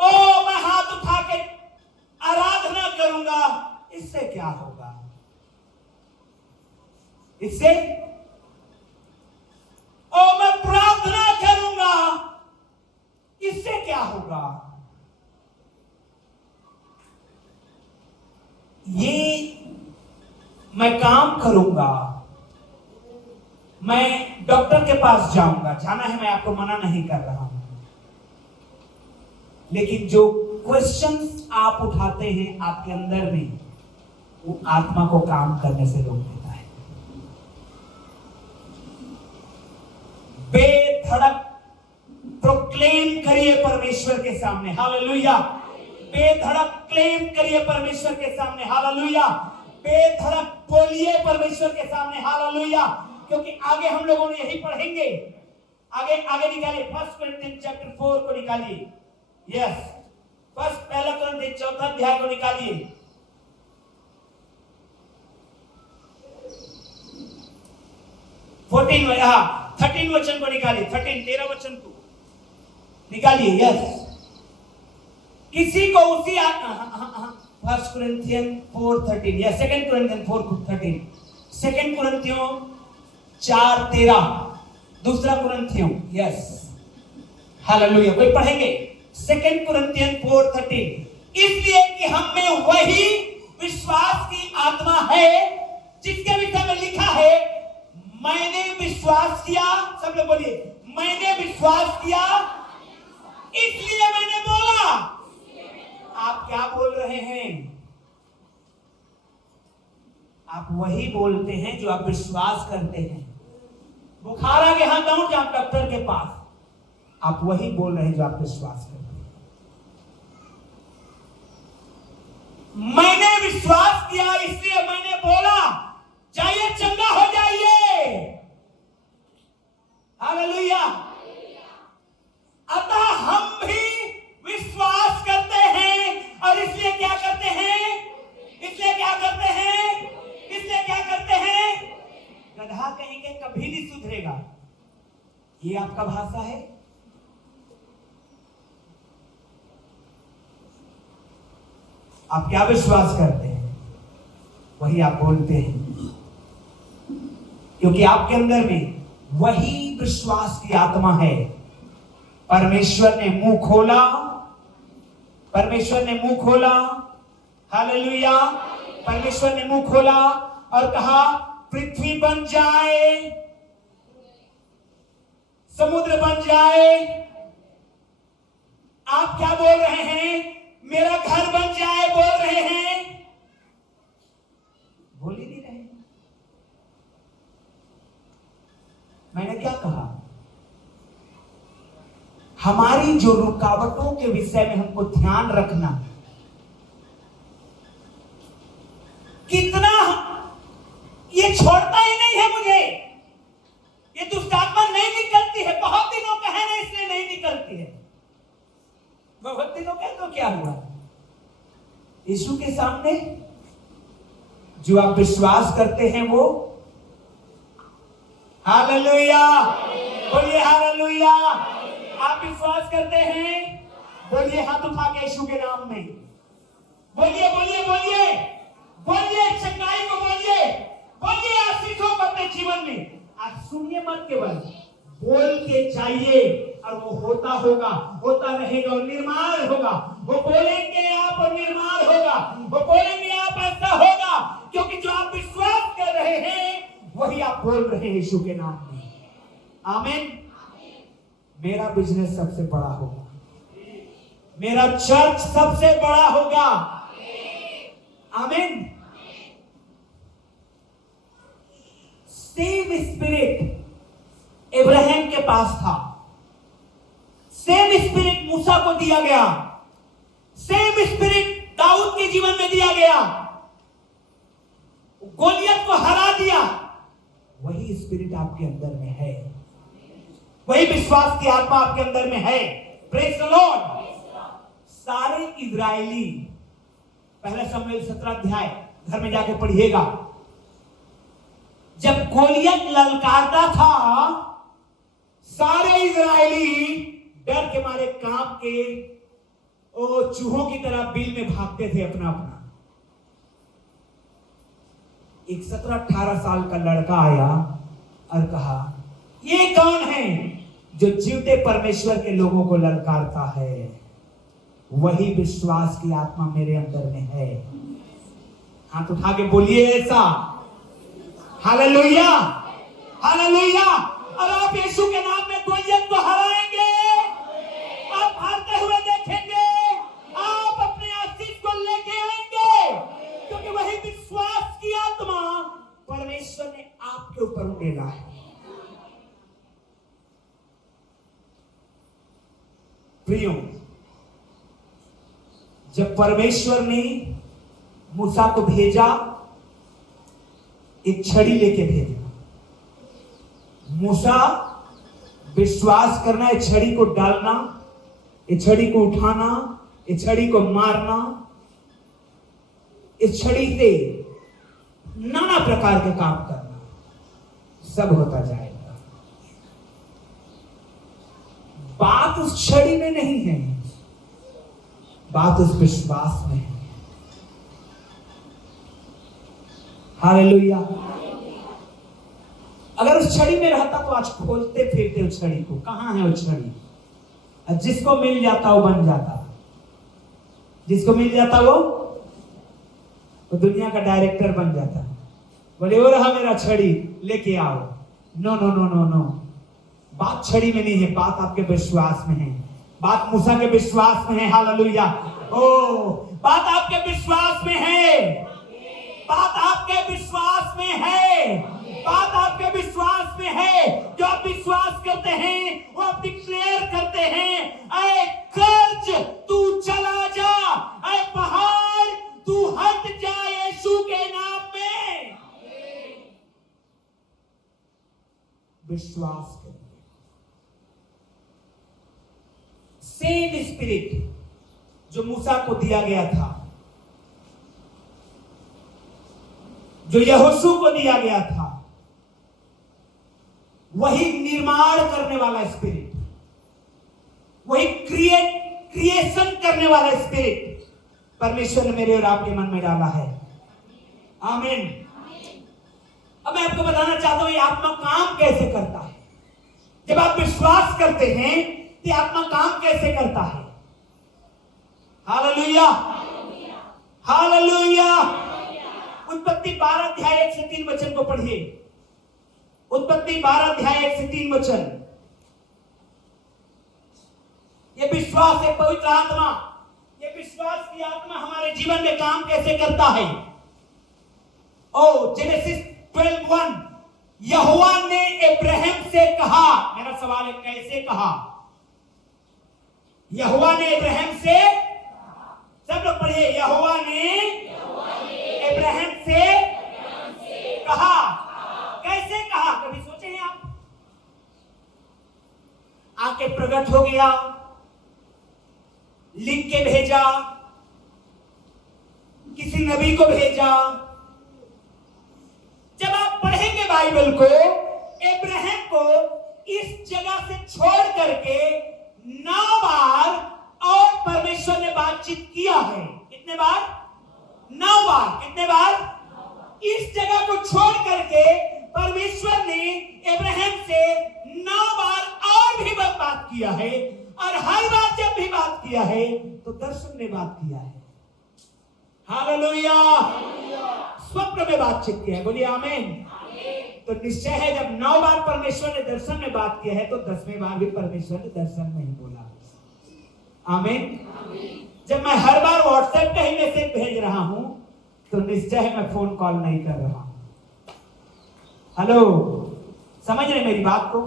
ओ मैं हाथ उठा के आराधना करूंगा, इससे क्या होगा? इससे ओ मैं प्रार्थना करूंगा, इससे क्या होगा? ये मैं काम करूंगा, मैं डॉक्टर के पास जाऊंगा, जाना है, मैं आपको मना नहीं कर रहा हूं, लेकिन जो क्वेश्चंस आप उठाते हैं आपके अंदर में, वो आत्मा को काम करने से रोक देता है। बेधड़क प्रोक्लेम करिए परमेश्वर के सामने, हालेलुया। बेधड़क क्लेम करिए परमेश्वर के सामने, हालेलुया। बेधड़क बोलिए परमेश्वर के सामने, हालेलुया। क्योंकि आगे हम लोगों ने यही पढ़ेंगे। आगे निकालिए, 1 कोरिन्थियंस चैप्टर 4 को निकालिए। यस, पहला कोरिन्थियंस 4 अध्याय को निकालिए। हाँ 13 वचन को निकालिए, 13 वचन को निकालिए। यस, किसी को उसी 1 कोरिन्थियंस 4:13 या 2 कोरिन्थियंस 4:13, 2 कोरिन्थियों 4:13, दूसरा कोरिन्थियों, यस हालेलुया। कोई पढ़ेंगे 2 कोरिन्थियंस 4:13, इसलिए कि हम में वही विश्वास की आत्मा है जिसके विषय में लिखा है, मैंने विश्वास किया। सब लोग बोलिए, मैंने विश्वास किया इसलिए मैंने बोला। आप क्या बोल रहे हैं? आप वही बोलते हैं जो आप विश्वास करते हैं। बुखार आ गया, हाँ दौड़ जाओ डॉक्टर के पास, आप वही बोल रहे हैं जो आप विश्वास करते हैं। मैंने विश्वास किया इसलिए मैंने बोला, जाइए चंगा हो जाइए, हालेलुया। अतः हम भी विश्वास करते हैं और इसलिए क्या करते हैं? गधा कहीं के कभी नहीं सुधरेगा। ये आपका भाषा है। आप क्या विश्वास करते हैं वही आप बोलते हैं, क्योंकि आपके अंदर में वही विश्वास की आत्मा है। परमेश्वर ने मुंह खोला, हालेलुया। परमेश्वर ने मुंह खोला और कहा पृथ्वी बन जाए, समुद्र बन जाए। आप क्या बोल रहे हैं? मेरा घर बन जाए बोल रहे हैं, बोल ही नहीं रहे। मैंने क्या कहा? हमारी जो रुकावटों के विषय में हमको ध्यान रखना, कितना ये छोड़ता ही नहीं है मुझे, ये दुष्ट आत्मा नहीं निकलती है। बहुत दिनों का है ना, इसलिए नहीं निकलती है। बहुत दिनों का तो क्या हुआ? यीशु के सामने जो आप विश्वास करते हैं वो, हालेलुया, बोलिए हालेलुया, आप विश्वास करते हैं? बोलिए हाथ उठा के यीशु के नाम में। बोलिए बोलिए बोलिए बोलिए, चंगाई को बोलिए, बोलिए आशीषों को अपने जीवन में। आज सुनिए मत, केवल बोल के चाहिए और वो होता होगा, होता रहेगा और निर्माण होगा। वो बोलेंगे आप और निर्माण होगा। वो बोलेंगे आप, ऐसा होगा, क्योंकि जो आप विश्वास कर रहे हैं वही आप बोल रहे हैं यीशु के नाम में। आमीन। मेरा बिजनेस सबसे बड़ा होगा, मेरा चर्च सबसे बड़ा होगा। आमीन। सेम स्पिरिट इब्राहिम के पास था, सेम स्पिरिट मूसा को दिया गया, सेम स्पिरिट दाऊद के जीवन में दिया गया, गोलियत को हरा दिया। वही स्पिरिट आपके अंदर में है, वही विश्वास की आत्मा आपके अंदर में है। Praise the Lord. सारे इजरायली, पहला शमूएल 17 अध्याय घर में जाके पढ़िएगा, जब गोलियत ललकारता था, सारे इजरायली डर के मारे कांप के ओ चूहों की तरह बिल में भागते थे अपना अपना। एक 17-18 साल का लड़का आया और कहा, ये कौन है जो जीवते परमेश्वर के लोगों को ललकारता है? वही विश्वास की आत्मा मेरे अंदर में है। हाथ उठा के बोलिए ऐसा। Hallelujah, hallelujah. और आप यीशु के नाम में गोलियत को हराएंगे, आप हारते हुए देखेंगे, आप अपने आशीष को लेके आएंगे, क्योंकि वही विश्वास की आत्मा परमेश्वर ने आपके ऊपर उड़ेला है। प्रियो, जब परमेश्वर ने मूसा को भेजा, एक छड़ी लेके भेजा। मूसा विश्वास करना, इस छड़ी को डालना, इस छड़ी को उठाना, इस छड़ी को मारना, इस छड़ी से नाना प्रकार के काम करना, सब होता जाएगा। बात उस छड़ी में नहीं है, बात उस विश्वास में है। हालेलुया। अगर उस छड़ी में रहता तो आज खोजते फिरते उस छड़ी को, कहां है वो छड़ी? जिसको मिल जाता वो बन जाता, जिसको मिल जाता वो दुनिया का डायरेक्टर बन जाता। बोले वो रहा मेरा छड़ी, लेके आओ। No no no no no, बात छड़ी में नहीं है, बात आपके विश्वास में है, बात मूसा के विश्वास में है। हालेलुया। ओ, बात आपके विश्वास में है, बात आपके विश्वास में है, बात आपके विश्वास में है। जो आप विश्वास करते हैं वो आप डिक्लेयर करते हैं, ऐ कर्ज तू चला जा, ऐ पहाड़ तू हट जा यीशु के नाम में। विश्वास करिए। सेम स्पिरिट जो मूसा को दिया गया था, जो यहोशू को दिया गया था, वही निर्माण करने वाला स्पिरिट, वही क्रिएशन करने वाला स्पिरिट परमेश्वर ने मेरे और आपके मन में डाला है। आमीन। अब मैं आपको बताना चाहता हूं ये आत्मा काम कैसे करता है। जब आप विश्वास करते हैं तो आत्मा काम कैसे करता है। Hallelujah, hallelujah. उत्पत्ति 12 अध्याय 1 से 3 वचन को पढ़िए। उत्पत्ति 12 अध्याय 1 से 3 वचन। ये विश्वास है, पवित्र आत्मा, ये विश्वास की आत्मा हमारे जीवन में काम कैसे करता है। ओ जेनेसिस 12:1, यहोवा ने इब्राहिम से कहा। मेरा सवाल है, कैसे कहा? यहोवा ने इब्राहिम से, सब लोग पढ़िए, यहोवा ने इब्राहिम से कहा। कैसे कहा? कभी सोचे हैं आप? आके प्रकट हो गया, लिख के भेजा, किसी नबी को भेजा। जब आप पढ़ेंगे बाइबल को, इब्राहिम को इस जगह से छोड़ करके कितने बार? इस जगह को छोड़ करके परमेश्वर ने अब्राहम से 9 बार और भी बात किया है, और हर बार जब भी बात किया है तो दर्शन में बात किया है। हालेलुया। स्वप्न में बातचीत किया है। बोलिए आमीन। तो निश्चय है जब 9 बार परमेश्वर ने दर्शन में बात किया है तो 10वें बार भी परमेश्वर ने दर्शन में ही बोला। आमीन। जब मैं हर बार व्हाट्सएप का ही मैसेज भेज रहा हूं तो निश्चय है मैं फोन कॉल नहीं कर रहा हूं। हेलो, समझ रहे मेरी बात को?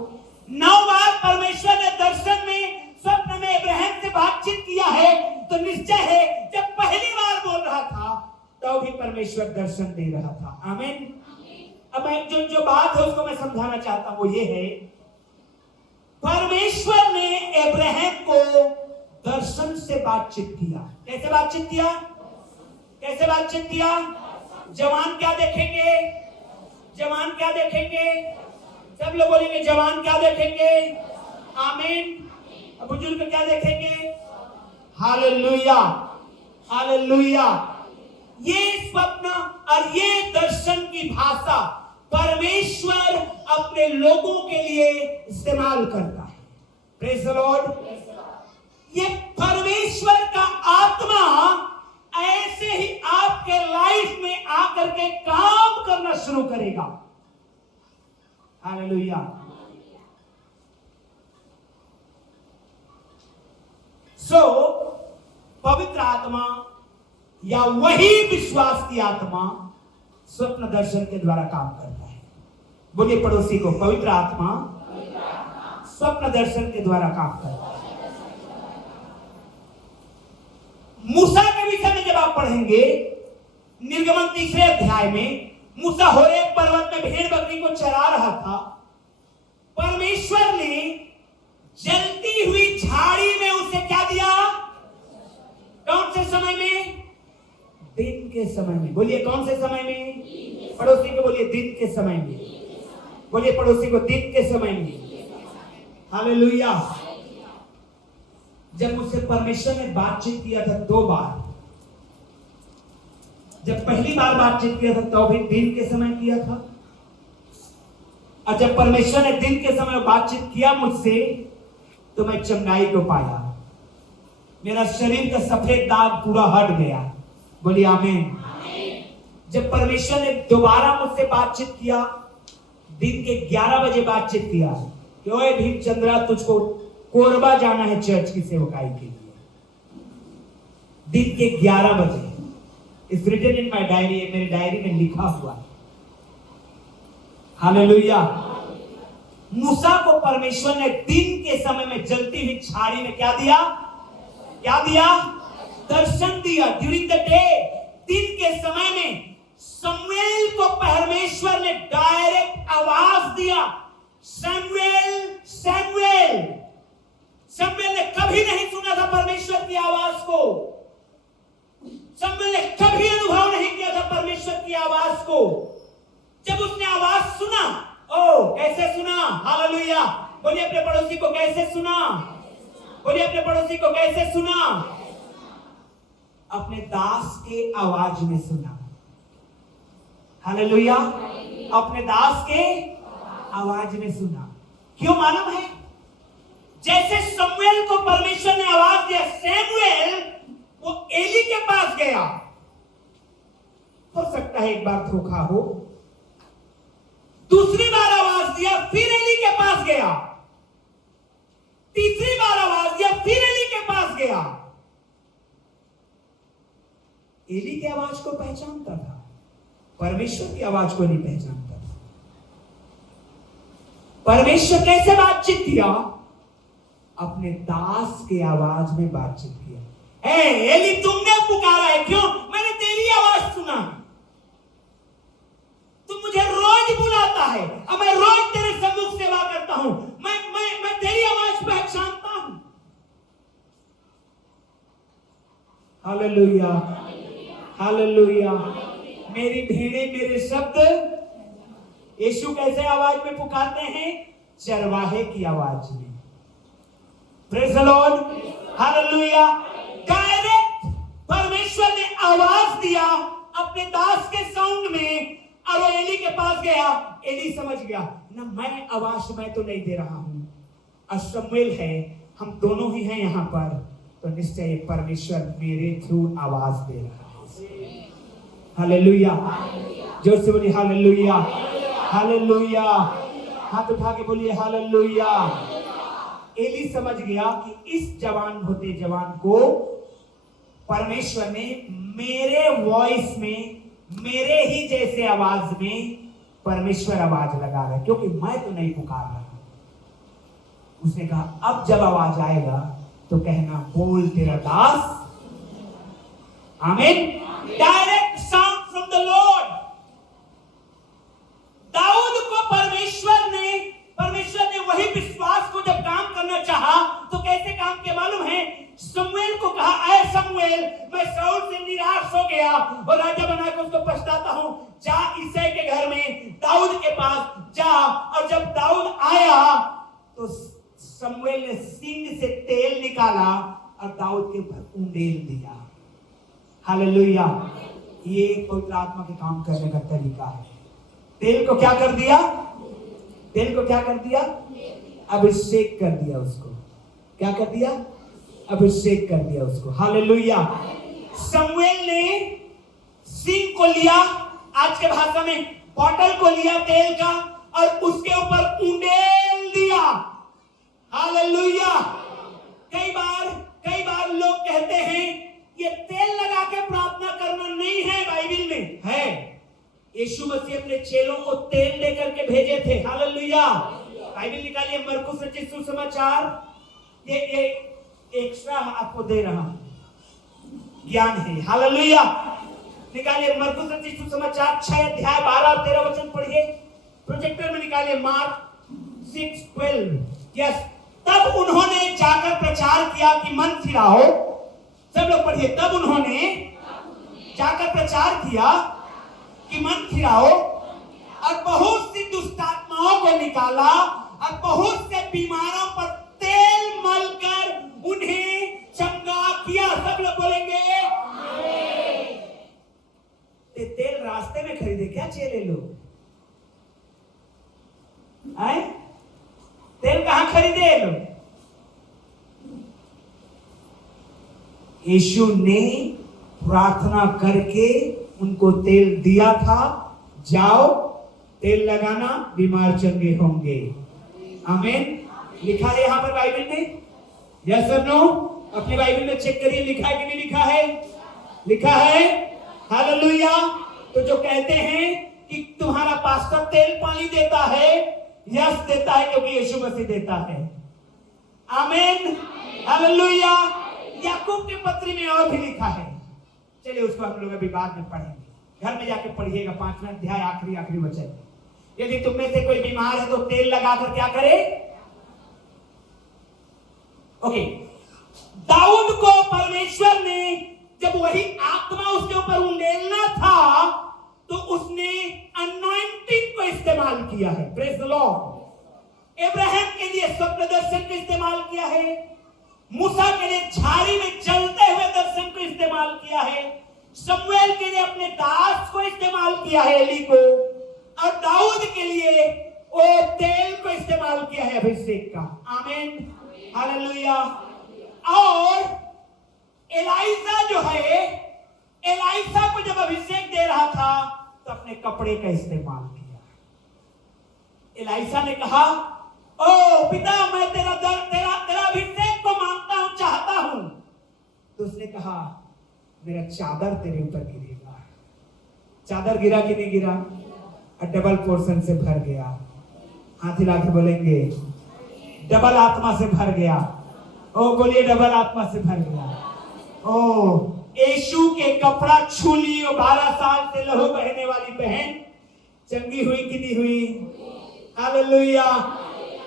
9 बार परमेश्वर ने दर्शन में, स्वप्न में अब्राहम से बातचीत किया है तो निश्चय है जब पहली बार बोल रहा था तो भी परमेश्वर दर्शन दे रहा था। आमीन। अब मैं जो बात है उसको मैं समझाना चाहता हूं, वो ये है, परमेश्वर ने अब्राहम को दर्शन से बातचीत किया। कैसे बातचीत किया? कैसे बातचीत किया? जवान क्या देखेंगे? जवान क्या देखेंगे? सब लोग बोलेंगे जवान क्या देखेंगे? आमीन। बुजुर्ग क्या देखेंगे? Hallelujah, hallelujah. ये स्वप्न और ये दर्शन की भाषा परमेश्वर अपने लोगों के लिए इस्तेमाल करता है। Praise the Lord. ये परमेश्वर का आत्मा ऐसे ही आपके लाइफ में आकर के काम करना शुरू करेगा। हालेलुया। पवित्र आत्मा या वही विश्वास की आत्मा स्वप्न दर्शन के द्वारा काम करता है। बोलिए पड़ोसी को, पवित्र आत्मा स्वप्न दर्शन के द्वारा काम करता है। मूसा के विषय में जब आप पढ़ेंगे निर्गमन 3 अध्याय में, मूसा होरेब पर्वत में भेड़ बकरी को चरा रहा था। परमेश्वर ने जलती हुई झाड़ी में उसे क्या दिया? कौन से समय में? दिन के समय में। बोलिए कौन से समय में? पड़ोसी को बोलिए दिन के समय में। बोलिए पड़ोसी को दिन के समय में। हालेलुया। जब मुझसे परमेश्वर ने बातचीत किया था 2 बार, जब पहली बार बातचीत किया था तो भी दिन के समय किया था, और जब परमेश्वर ने दिन के समय बातचीत किया मुझसे तो मैं चंगाई को पाया। मेरा शरीर का सफेद दाग पूरा हट गया। बोलिए आमीन। जब परमेश्वर ने दोबारा मुझसे बातचीत किया, दिन के 11 बजे बातचीत किया कि ओए भीमचंद्रा, तुझको कोरबा जाना है चर्च की सेवकाई के लिए। दिन के 11 बजे। It's written in my diary, मेरी डायरी में लिखा हुआ। हालेलुया। मूसा को परमेश्वर ने दिन के समय में जलती हुई झाड़ी में क्या दिया? क्या दिया? दर्शन दिया। ड्यूरिंग द डे, दिन के समय में शमूएल को परमेश्वर ने डायरेक्ट आवाज दिया, शमूएल शमूएल। शमूएल ने कभी नहीं सुना था परमेश्वर की आवाज को। शमूएल ने कभी अनुभव नहीं किया था परमेश्वर की आवाज को। जब उसने आवाज सुना, ओ कैसे सुना? हालेलुया। बोलिए अपने पड़ोसी को, कैसे सुना? बोलिए अपने पड़ोसी को, कैसे सुना? अपने दास के आवाज में सुना। हालेलुया। अपने दास के आवाज में सुना। क्यों मालूम है? जैसे शमूएल को परमेश्वर ने आवाज दिया, शमूएल वो एली के पास गया। हो सकता है एक बार धोखा हो। दूसरी बार आवाज दिया, फिर एली के पास गया। तीसरी बार आवाज दिया, फिर एली के पास गया। एली की आवाज को पहचानता था, परमेश्वर की आवाज को नहीं पहचानता था। परमेश्वर कैसे बातचीत किया? अपने दास के आवाज में बातचीत किया। एली, तुमने पुकारा है, क्यों? मैंने तेरी आवाज सुना। तू मुझे रोज बुलाता है और मैं रोज तेरे सम्मुख सेवा करता हूं। मैं तेरी आवाज पहचानता हूं। Hallelujah, hallelujah. मेरी भेड़े मेरे शब्द। यीशु कैसे आवाज में पुकारते हैं? चरवाहे की आवाज में। Praise the Lord, hallelujah. Direct परमेश्वर ने आवाज दिया अपने दास के साउंड में, और वो एली के पास गया। एली समझ गया ना, मैं आवाज मैं तो नहीं दे रहा हूं, और शमूएल है, हम दोनों ही हैं यहाँ पर, तो निश्चय परमेश्वर मेरे थ्रू आवाज दे रहा है। हालेलुया, जोर से बोलिए हालेलुया, हालेलुया, हाथ उठा के बोलिए हालेलुया। एली समझ गया कि इस जवान होते जवान को परमेश्वर ने मेरे वॉइस में, मेरे ही जैसे आवाज में परमेश्वर आवाज लगा रहा है, क्योंकि मैं तो नहीं पुकार रहा। उसने कहा अब जब आवाज आएगा तो कहना बोल तेरा दास। आमीन। Direct sound from the Lord. दाऊद को परमेश्वर ने वही विश्वास को जब काम करना चाहा तो कैसे काम किया मालूम है? शमूएल को कहा, ऐ शमूएल, मैं शाऊल से निराश हो गया और राजा बनाकर उसको पछताता हूं, जा ईसाई के घर में दाऊद के पास जा। और जब दाऊद आया तो शमूएल ने सींग से तेल निकाला और दाऊद के ऊपर उंडेल दिया। हालेलुया। ये पवित्र आत्मा के काम करने का तरीका है। तेल को क्या कर दिया? तेल को क्या कर दिया? अभिषेक कर दिया उसको। क्या कर दिया? अभिषेक कर दिया उसको। हालेलुया। शमूएल ने सींग को लिया, आज के भाषा में बॉटल को लिया तेल का, और उसके ऊपर उंडेल दिया। हालेलुया। कई बार लोग कहते हैं ये तेल लगा के प्रार्थना करना नहीं है, बाइबल में है। यीशु मसीह अपने चेलों को तेल लेकर के भेजे थे। हालेलुया। बाइबल निकालिए, मरकुस रचित सुसमाचार, ये एक्स्ट्रा आपको दे रहा हूं, ज्ञान है। हालेलुया। निकालिए मरकुस रचित सुसमाचार 6 अध्याय 12 और 13 वचन पढ़िए। प्रोजेक्टर में निकालिए मार्क 6:12। यस। तब उन्होंने जाकर प्रचार किया कि मन फिराओ। सब लोग पढ़िए। तब उन्होंने जाकर प्रचार किया कि मन फिराओ, और बहुत सी दुष्टात्माओं को निकाला और बहुत से बीमारों पर तेल मलकर उन्हें चंगा किया। सब लोग बोलेंगे तेल रास्ते में खरीदे क्या चेले लोग? आए? तेल कहां खरीदे लोग? यीशु ने प्रार्थना करके उनको तेल दिया था, जाओ तेल लगाना, बीमार चंगे होंगे। आमीन। लिखा है यहां पर बाइबल में? यस और नो? अपनी बाइबल में चेक करिए, लिखा है कि नहीं लिखा है? लिखा है। हालेलुया। तो जो कहते हैं कि तुम्हारा पास्टर तेल पानी देता है, यस देता है, क्योंकि यीशु मसीह देता है। आमीन। हालेलुया। याकूब के पत्री में और भी लिखा है, चलिए उसको हम लोग अभी बाद में पढ़ेंगे। घर में जाके पढ़िएगा 5वां अध्याय आखिरी वचन। यदि तुम में से कोई बीमार है तो तेल लगाकर क्या करे? ओके। दाऊद को परमेश्वर ने जब वही आत्मा उसके ऊपर उंडेलना था तो उसने अनॉइंटिंग को इस्तेमाल किया है। Praise the Lord. इब्राहिम के लिए स्वप्न दर्शन को इस्तेमाल किया है। मूसा के लिए झाड़ी में चलते हुए दर्शन को इस्तेमाल किया है। शमूएल के लिए अपने दास को इस्तेमाल किया है, एली को, और दाऊद के लिए वो तेल को इस्तेमाल किया है, अभिषेक का। आमीन। हालेलुया। और एलाइसा जो है, एलाइसा को जब अभिषेक दे रहा था तो अपने कपड़े का इस्तेमाल किया। एलाइसा ने कहा, ओ पिता, मैं तेरा अभिषेक को मांगता हूं, चाहता हूं। तो उसने कहा, मेरा चादर तेरे ऊपर गिरेगा। चादर गिरा कि नहीं गिरा? और डबल पोर्शन से भर गया। हाथ हिला के बोलेंगे डबल आत्मा से भर गया। ओ बोलिए डबल आत्मा से भर गया। ओ यीशु के कपड़ा छू ली, 12 साल से लहू बहने वाली बहन चंगी हुई कि नहीं हुई? हालेलुया।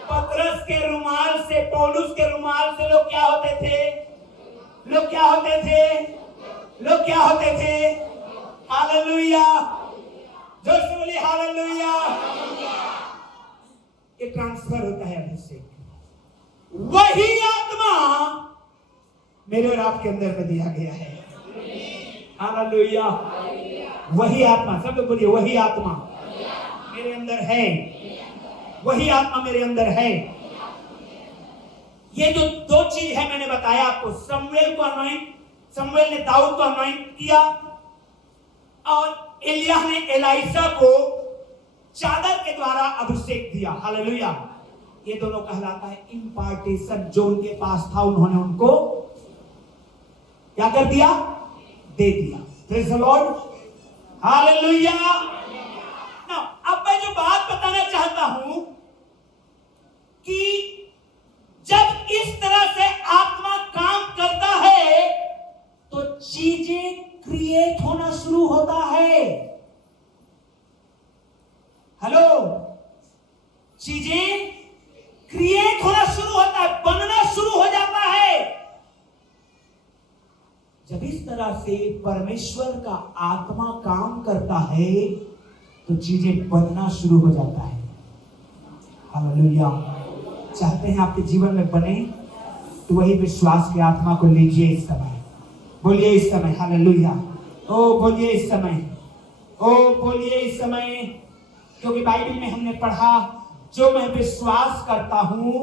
पतरस के रुमाल से, पौलुस के रुमाल से लोग क्या होते थे? लोग क्या होते थे? लोग क्या होते थे? हालेलुया। जोर से बोलिए हालेलुया। ये ट्रांसफर होता है अभिषेक। वही आत्मा मेरे और आपके अंदर में दिया गया है। हालेलुया। वही आत्मा, सब लोग बोलिए वही आत्मा मेरे अंदर है, वही आत्मा मेरे अंदर है। ये जो दो चीज है मैंने बताया आपको, समूएल ने दाऊद को अनॉइंट किया और एलिय्याह ने एलीशा को चादर के द्वारा अभिषेक दिया। हालेलुया। ये दोनों कहलाता है इम्पार्टेशन। जो उनके पास था उन्होंने उनको क्या कर दिया? दे दिया। Praise the Lord. Hallelujah. Now अब मैं जो बात बताना चाहता हूं कि जब इस तरह से आत्मा काम करता है तो चीजें क्रिएट होना शुरू होता है। हेलो, चीजें क्रिएट होना शुरू होता है, बनना शुरू हो जाता है। जब इस तरह से परमेश्वर का आत्मा काम करता है तो चीजें बनना शुरू हो जाता है। हालेलुया। चाहते हैं आपके जीवन में बने तो वही विश्वास के आत्मा को लीजिए इस समय। बोलिए इस समय हालेलुया। ओ बोलिए इस समय, ओ बोलिए इस समय, क्योंकि बाइबल में हमने पढ़ा जो मैं विश्वास करता हूं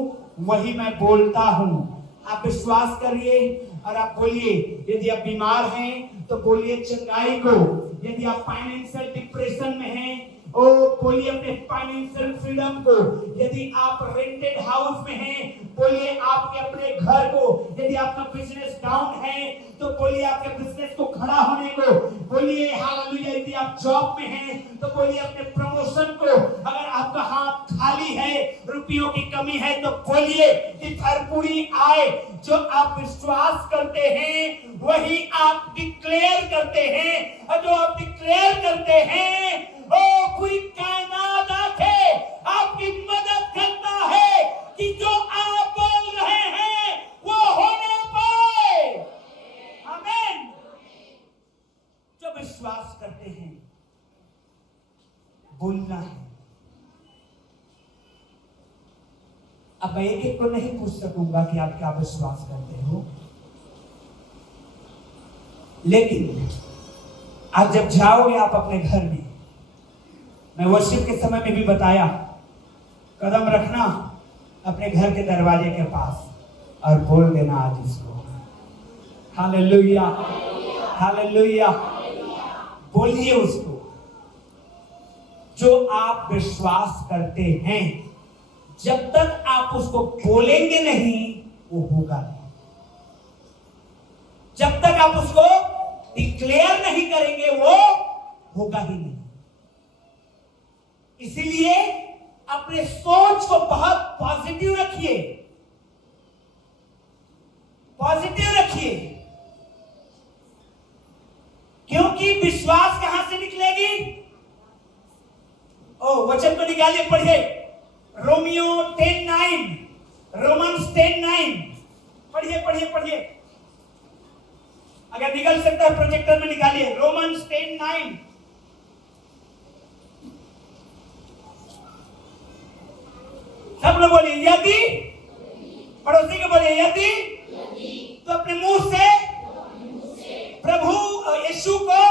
वही मैं बोलता हूं। आप विश्वास करिए और आप बोलिए। यदि आप बीमार हैं तो बोलिए चंगाई को। यदि आप फाइनेंशियल डिप्रेशन में हैं ओ बोलिए अपने फाइनेंशियल फ्रीडम को। यदि आप रेंटेड हाउस में हैं बोलिए आपके अपने घर को। यदि आपका बिजनेस डाउन है तो बोलिए आपके बिजनेस को खड़ा होने को। बोलिए हालेलुया। यदि आप जॉब में हैं तो बोलिए अपने प्रमोशन को। अगर आपका हाथ खाली है, रुपयों की कमी है तो बोलिए कि भरपूरी आए। जो आप विश्वास करते हैं वही आप डिक्लेयर करते हैं, और जो आप डिक्लेयर करते हैं ओ पूरी कायनात आके आपकी मदद करता है कि जो आप बोल रहे हैं वो होने पाए। आमीन। जो विश्वास करते हैं बोलना है। अब मैं एक एक को नहीं पूछ सकूंगा कि आप क्या विश्वास करते हो, लेकिन आप जब जाओगे आप अपने घर में, मैं वर्शिप के समय में भी बताया, कदम रखना अपने घर के दरवाजे के पास और बोल देना आज इसको। Hallelujah, hallelujah. बोलिए उसको। जो आप विश्वास करते हैं जब तक आप उसको बोलेंगे नहीं वो होगा नहीं। जब तक आप उसको डिक्लेयर नहीं करेंगे वो होगा ही नहीं। इसीलिए अपने सोच को बहुत पॉजिटिव रखिए, पॉजिटिव रखिए, क्योंकि विश्वास कहां से निकलेगी? ओ वचन को निकालिए, पढ़िए रोमियो 10:9, रोमन्स 10:9, पढ़िए पढ़िए पढ़िए। अगर निकल सकता है प्रोजेक्टर में निकालिए, रोमन्स 10:9। सब लोग बोलिए यदि, पड़ोसी को बोलिए यदि तो अपने मुंह से प्रभु यीशु को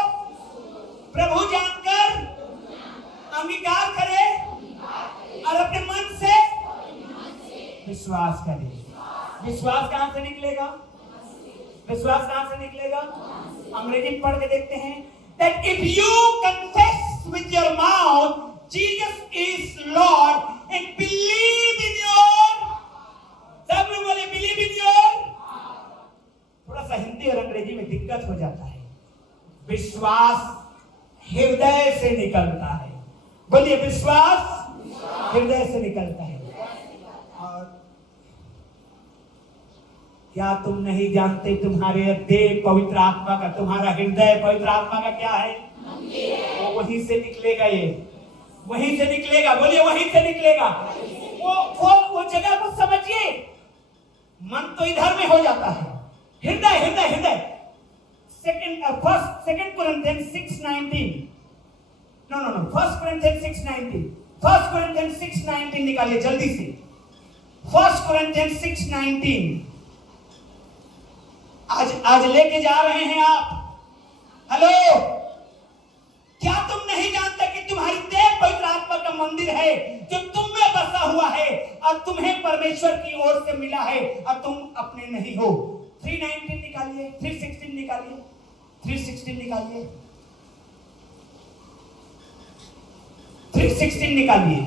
प्रभु जानकर अंगीकार करे और अपने मन से विश्वास करे। विश्वास कहां से निकलेगा? विश्वास कहां से निकलेगा? अंग्रेजी में पढ़ के देखते हैं। That if you confess with your mouth Jesus is Lord and believe in your, सब लोग बोले believe in your, थोड़ा सा हिंदी और अंग्रेजी में दिक्कत हो जाता है। विश्वास हृदय से निकलता है। बोलिए विश्वास हृदय से निकलता है। और क्या तुम नहीं जानते तुम्हारे देह पवित्र आत्मा का, तुम्हारा हृदय पवित्र आत्मा का क्या है? वो वहीं से निकलेगा, ये वहीं से निकलेगा। बोलिए वहीं से निकलेगा। वो जगह को समझिए। मन तो इधर में हो जाता है, हृदय हृदय हृदय। सेकंड कोरिन्थियंस 6:19, नो 1 कोरिन्थियंस 6:19, 1 कोरिन्थियंस 6:19 निकालिए जल्दी से। 1 कोरिन्थियंस 6:19 आज लेके जा रहे हैं आप। हेलो, क्या तुम नहीं जानते कि तुम्हारी देह पवित्र आत्मा का मंदिर है जो तुम में बसा हुआ है और तुम्हें परमेश्वर की ओर से मिला है और तुम अपने नहीं हो। 3:19 निकालिए, 3:16 निकालिए, 3:16 निकालिए, 3:16 निकालिए।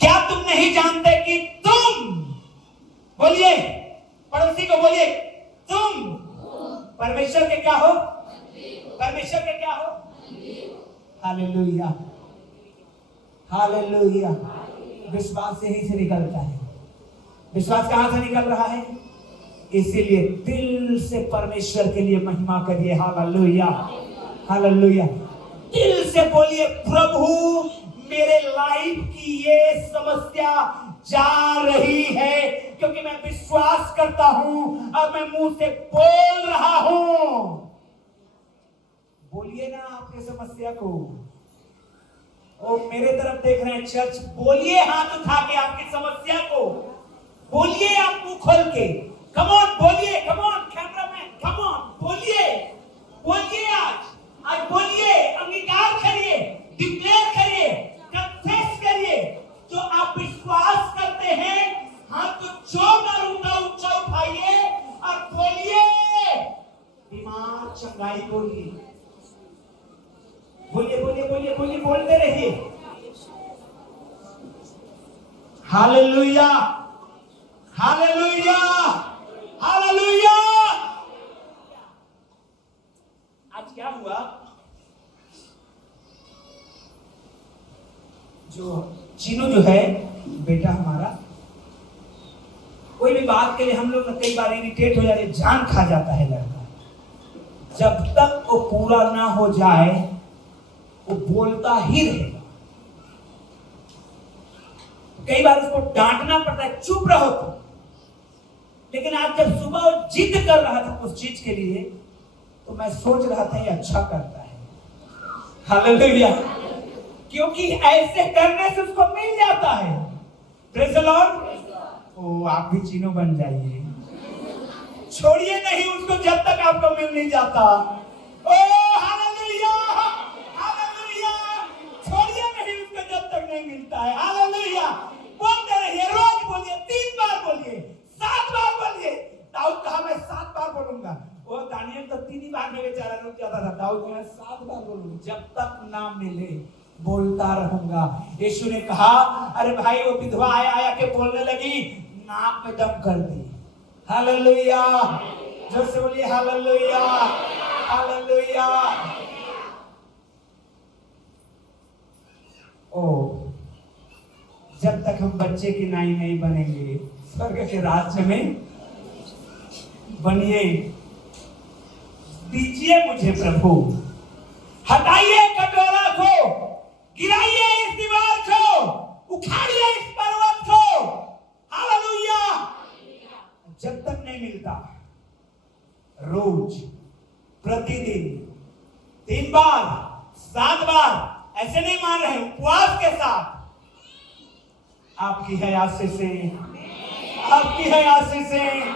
क्या तुम नहीं जानते कि तुम, बोलिए, पड़ोसी को बोलिए, तुम परमेश्वर के क्या हो? परमेश्वर के क्या हो? Hallelujah, hallelujah. विश्वास यहीं से निकलता है। विश्वास कहां से निकल रहा है? इसीलिए दिल से परमेश्वर के लिए महिमा करिए। Hallelujah, hallelujah. दिल से बोलिए, प्रभु मेरे लाइफ की ये समस्या जा रही है क्योंकि मैं विश्वास करता हूं और मैं मुंह से बोल रहा हूं। बोलिए ना आपके समस्या को। ओ मेरे तरफ देख रहे हैं चर्च, बोलिए हाथ उठा के आपकी समस्या को। बोलिए आप मुंह खोल के। कम ऑन बोलिए, come on cameraman, come on बोलिए, बोलिए आज बोलिए, अंगीकार करिए, डिक्लेयर करिए, कन्फेस करिए। जो आप विश्वास करते हैं हाथ को जोरदार ऊंचा उठाइए और बोलिए, बीमार चंगाई बोलिए, बोलिए, बोलिए, बोलिए, बोलिए, बोलते रहिए। Hallelujah, hallelujah, hallelujah. आज क्या हुआ? जो चीनू जो है बेटा हमारा, कोई भी बात के लिए हम लोग कई बार इरिटेट हो जाते, जान खा जाता है लड़का। जब तक वो पूरा ना हो जाए वो बोलता ही रहेगा। कई बार उसको डांटना पड़ता है, चुप रहो तुम। लेकिन आज जब सुबह वो जिद कर रहा था उस चीज के लिए, तो मैं सोच रहा था ये अच्छा करता है। हालेलुया, क्योंकि ऐसे करने से उसको मिल जाता है। Praise the Lord. ओ आप भी चीनो बन जाइए, छोड़िए नहीं उसको जब तक आपको मिल नहीं जाता। ओ हालेलुया, हालेलुया, छोड़िए नहीं उसको जब तक नहीं मिलता है। हालेलुया, बोलते रहिए, रोज बोलिए, 3 बार बोलिए, 7 बार बोलिए। दाऊद कहा मैं 7 बार बोलूंगा। वो दानियल तो 3 ही बार में बेचारा रुक जाता था। दाऊद ने 7 बार बोलूंगा, जब तक ना मिले बोलता रहूंगा। यीशु ने कहा, अरे भाई वो विधवा आया के बोलने लगी, नाक में दम कर दी। हालेलुया, जोर से बोलिए हालेलुया, हालेलुया। ओ जब तक हम बच्चे की नाई नहीं बनेंगे स्वर्ग के राज्य में बनिए। दीजिए मुझे प्रभु, हटाइए कटोरा को, गिराइए इस दीवार को, उखाड़िए इस पर्वत को। हालेलुया। जब तक नहीं मिलता, रोज, प्रतिदिन, 3 बार, 7 बार, ऐसे नहीं मान रहे, उपवास के साथ। आपकी है आशीषें, आपकी है आशीषें,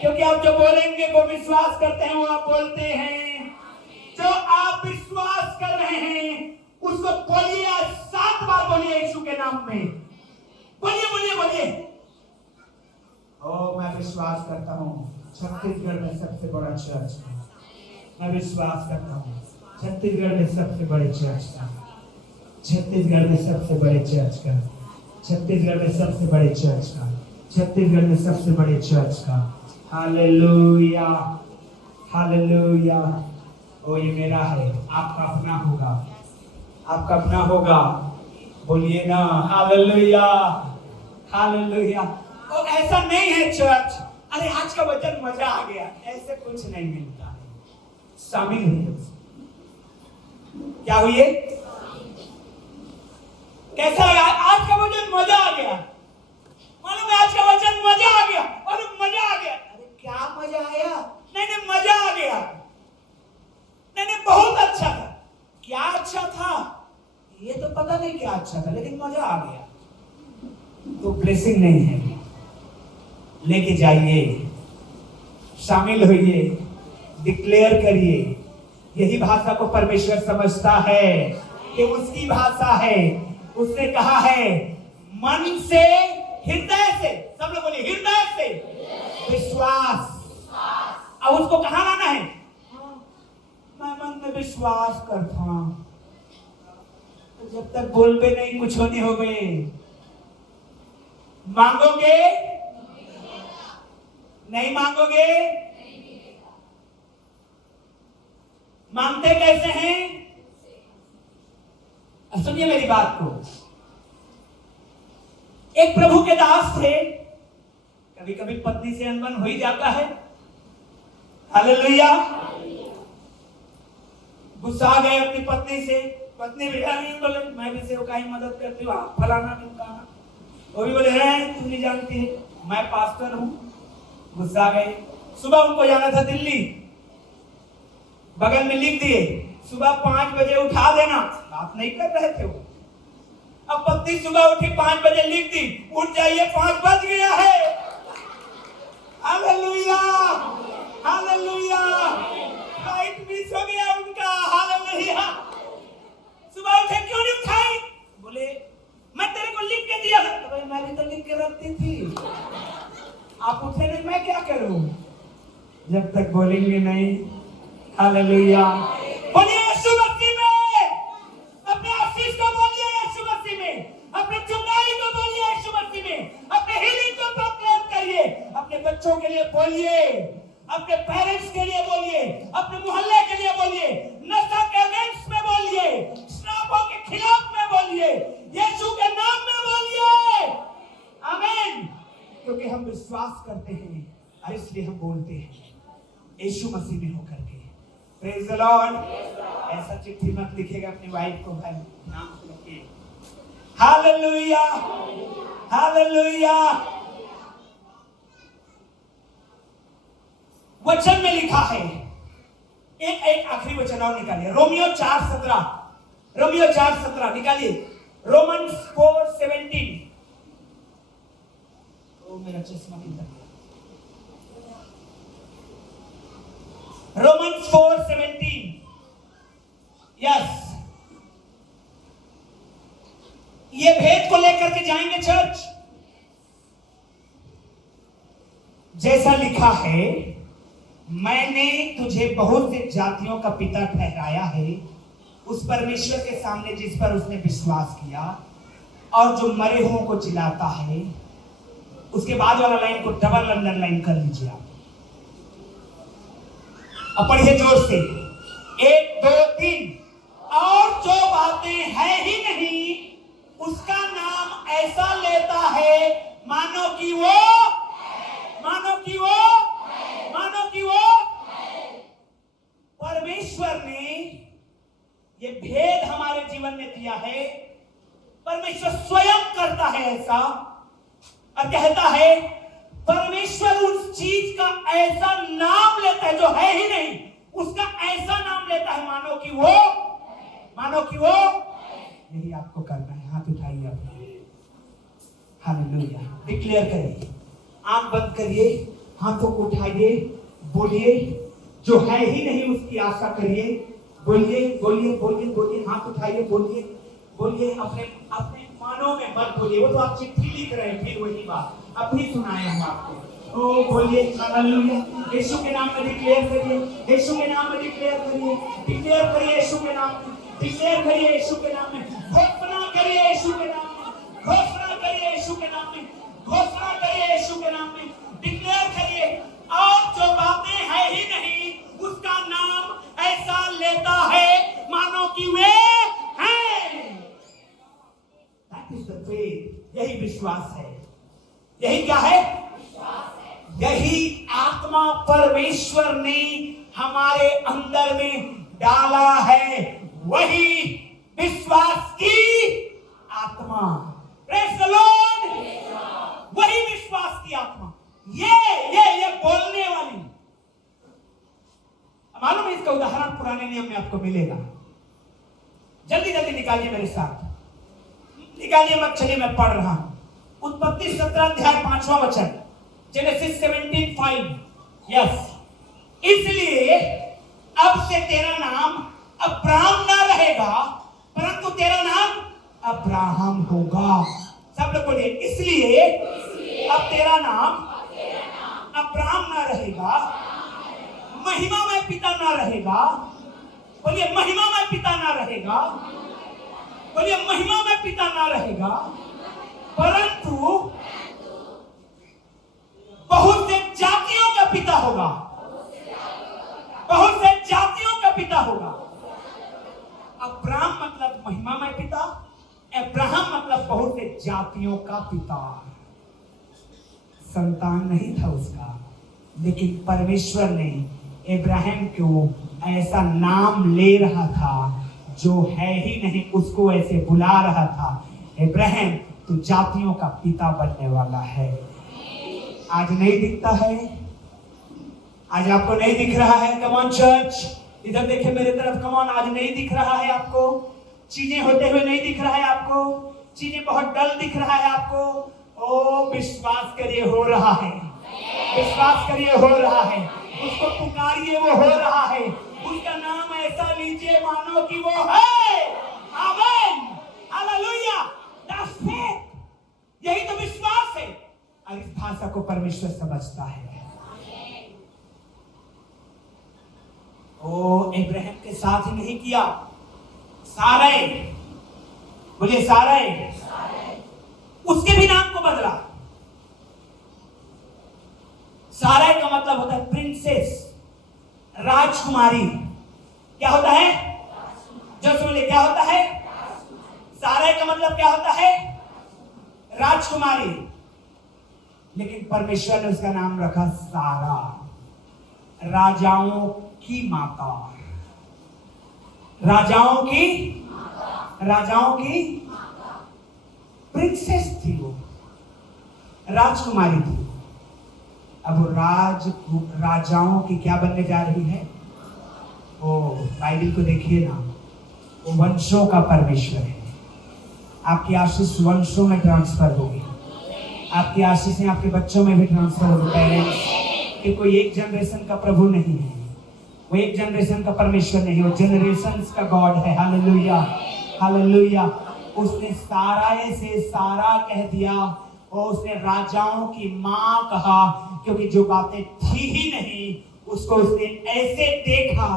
क्योंकि आप जो बोलेंगे वो विश्वास करते हैं, वो आप बोलते हैं। जो आप विश्वास कर रहे हैं उसको बोलिए, 7 बार बोलिए यीशु के नाम में। बोलिए, बोलिए, बोलिए। ओ मैं विश्वास करता हूँ छत्तीसगढ़ में सबसे बड़ा चर्च है। मैं विश्वास करता हूँ छत्तीसगढ़ में सबसे बड़े चर्च का, छत्तीसगढ़ में सबसे बड़े चर्च का, छत्तीसगढ़ में सबसे बड़े चर्च का, छत्तीसगढ़ में सबसे बड़े चर्च का। Hallelujah, hallelujah. ओ ये मेरा है, आपका अपना होगा, आपका अपना होगा। बोलिए ना हालेलुया, हालेलुया। ओ ऐसा नहीं है चर्च, अरे आज का वचन मजा आ गया, ऐसे कुछ नहीं मिलता है। शामिल हुई, क्या हुई है? कैसा लगा आज का वचन? मजा आ गया। मालूम है आज का वचन मजा आ गया, और मजा आ गया। अरे क्या मजा आया? नहीं नहीं मजा आ गया, नहीं नहीं बहुत अच्छा था। क्या अच्छा था ये तो पता नहीं क्या अच्छा था, लेकिन मजा आ गया। तो ब्लेसिंग नहीं है, लेके जाइए, शामिल होइए, डिक्लेयर करिए। यही भाषा को परमेश्वर समझता है, ये उसकी भाषा है। उसने कहा है मन से, हृदय से, सब लोग बोलिए हृदय से विश्वास। अब उसको कहां लाना है? मैं मन में विश्वास करता हूं। तो जब तक बोलबे नहीं कुछ नहीं हो गए। मांगोगे नहीं, मांगोगे। मांगते कैसे हैं? सुनिए मेरी बात को। एक प्रभु के दास थे, कभी कभी पत्नी से अनबन हो ही जाता है। हालेलुया। गुस्सा आ गए अपनी पत्नी से। पत्नी भी बोले मैं भी सेवकाई मदद करती हूँ, फलाना ढिमकाना। वो भी बोले हैं तू नहीं जानती है मैं पास्टर हूं। गुस्सा आ गए। सुबह उनको जाना था दिल्ली, बगल में लिख दिए सुबह 5 बजे उठा देना। बात नहीं कर रहे थे वो। अब पत्नी सुबह उठी 5 बजे लिख दी, उठ जाइए 5 बज गया है। Hallelujah, hallelujah. फ्लाइट मिस हो गया उनका। हालेलुया। सुबह उठे क्यों नहीं उठाई? बोले मैं तेरे को लिख के दिया था। तो मैं भी तो लिख के रखती थी। आप उठे नहीं, मैं क्या करूं? जब तक बोलेंगे नहीं। हालेलुया। बोलिए यीशु मसीह में, अपने आशीष को बोलिए यीशु मसीह में, अपने चुंगाई को बोलिए यीशु मसीह में, अपने हीलिंग को प्रोक्लेम करिए, अपने बच्चों के लिए बोलिए, अपने पेरेंट्स के लिए बोलिए, अपने मोहल्ले के लिए बोलिए, नशा के अगेंस्ट में बोलिए, श्रापों के खिलाफ में बोलिए, यीशु के नाम में बोलिए। आमीन। क्योंकि हम विश्वास करते हैं और इसलिए हम बोलते हैं यीशु मसीह में होकर के। Praise the Lord. ऐसा चिट्ठी मत लिखेगा अपनी वाइफ को, भाई नाम से लिखिए। Hallelujah, hallelujah. वचन में लिखा है, एक आखिरी वचन और निकालिए, रोमियो 4:17। रोमियो 4:17 निकालिए। रोमन्स 4:17। ओ मेरा चश्मा किधर गया? रोमन्स 4:17। यस, ये भेद को लेकर के जाएंगे चर्च। जैसा लिखा है, मैंने तुझे बहुत से जातियों का पिता ठहराया है, उस परमेश्वर के सामने जिस पर उसने विश्वास किया और जो मरे हुओं को जिलाता है। उसके बाद वाला लाइन को डबल अंडरलाइन कर लीजिए आप। अब पढ़िए जोर से, 1 2 3। और जो बातें है ही नहीं उसका नाम ऐसा लेता है मानो कि वो परमेश्वर ने ये भेद हमारे जीवन में दिया है। परमेश्वर स्वयं करता है ऐसा और कहता है, परमेश्वर उस चीज का ऐसा नाम लेता है जो है ही नहीं, उसका ऐसा नाम लेता है मानो कि वो। यही आपको करना है। हाथ उठाइए आप। हालेलुया। डिक्लेयर करिए, आंख बंद करिए, हाथों को उठाइए, बोलिए जो है ही नहीं उसकी आशा करिए। बोलिए बोलिए बोलिए बोलिए, हाथ उठाइए, बोलिए बोलिए। अपने मानो में मत बोलिए, वो तो आप चिट्ठी लिख रहे हैं। फिर वही बात अभी सुनाए हम आपको। ओ बोलिए हालेलुया। यीशु के नाम में डिक्लेयर करिए, यीशु के नाम में डिक्लेयर करिए, डिक्लेयर करिए यीशु के नाम में, डिक्लेयर करिए यीशु के नाम में, घोषणा करिए यीशु के नाम में, घोषणा करिए यीशु के नाम में, घोषणा करिए यीशु के नाम में, डिक्लेयर करिए। और जो बातें है ही नहीं उसका नाम ऐसा लेता है मानो कि वे हैं। That is the faith। यही विश्वास है। यही क्या है? यही आत्मा परमेश्वर ने हमारे अंदर में डाला है, वही विश्वास की आत्मा। Praise the Lord. वही विश्वास की आत्मा, ये बोलने वाली। मालूम है इसका उदाहरण पुराने नियम में आपको मिलेगा। जल्दी जल्दी निकालिए मेरे साथ, निकालिए मत, चलिए मैं पढ़ रहा हूं। उत्पत्ति 17 अध्याय 5वां वचन, जेनेसिस 17:5। यस, इसलिए अब से तेरा नाम अब्राहम ना रहेगा, परंतु तेरा नाम अब्राहम होगा। सब लोग बोलिए, इसलिए अब तेरा नाम अब्राहम ना रहेगा, महिमा में पिता ना रहेगा। बोलिए, महिमा में पिता ना रहेगा। बोलिए, महिमा में पिता ना रहेगा, परंतु बहुत से जातियों का पिता होगा। बहुत से जातियों का पिता होगा। अब्राहम मतलब महिमा में पिता, अब्राहम मतलब बहुत से जातियों का पिता। संतान नहीं था उसका, लेकिन परमेश्वर ने इब्राहिम को ऐसा नाम ले रहा था जो है ही नहीं, उसको ऐसे बुला रहा था, इब्राहिम तू जातियों का पिता बनने वाला है। आज नहीं दिखता है? आज आपको नहीं दिख रहा है? कम ऑन चर्च, इधर देखिए मेरे तरफ, कम ऑन। आज नहीं दिख रहा है आपको? चीजें होते हुए नहीं दिख रहा है आपको? चीजें बहुत डल दिख रहा है आपको? ओ विश्वास करिए, हो रहा है। विश्वास करिए, हो रहा है। उसको पुकारिए, वो हो रहा है। उसका नाम ऐसा लीजिए मानो कि वो है। आमीन, हालेलुया। That's faith. यही तो विश्वास है। और इस भाषा को परमेश्वर समझता है। ओ इब्राहिम के साथ ही नहीं किया, सारै, बोलिए सारै, उसके भी नाम को बदला। सारै का मतलब होता है प्रिंसेस, राजकुमारी। क्या होता है? जो सुनिए, क्या होता है? सारै का मतलब क्या होता है? राजकुमारी। लेकिन परमेश्वर ने उसका नाम रखा सारा, राजाओं की माता। राजाओं की प्रिंसेस थी वो, राजकुमारी थी। अब वो राजाओं की क्या बनने जा रही है? ओ बाइबल को देखिए ना, वो वंशों का परमेश्वर है। आपकी आशीष वंशों में ट्रांसफर होगी। आपकी आशीषें आपके बच्चों में भी ट्रांसफर होगी। पेरेंट्स, कि कोई एक जनरेशन का प्रभु नहीं है, वो एक जनरेशन का परमेश्वर नहीं, वो जनरेशंस का गॉड है। Hallelujah, hallelujah. उसने साराए से सारा कह दिया और उसने राजाओं की मां कहा, क्योंकि जो बातें थी ही नहीं उसको उसने ऐसे देखा।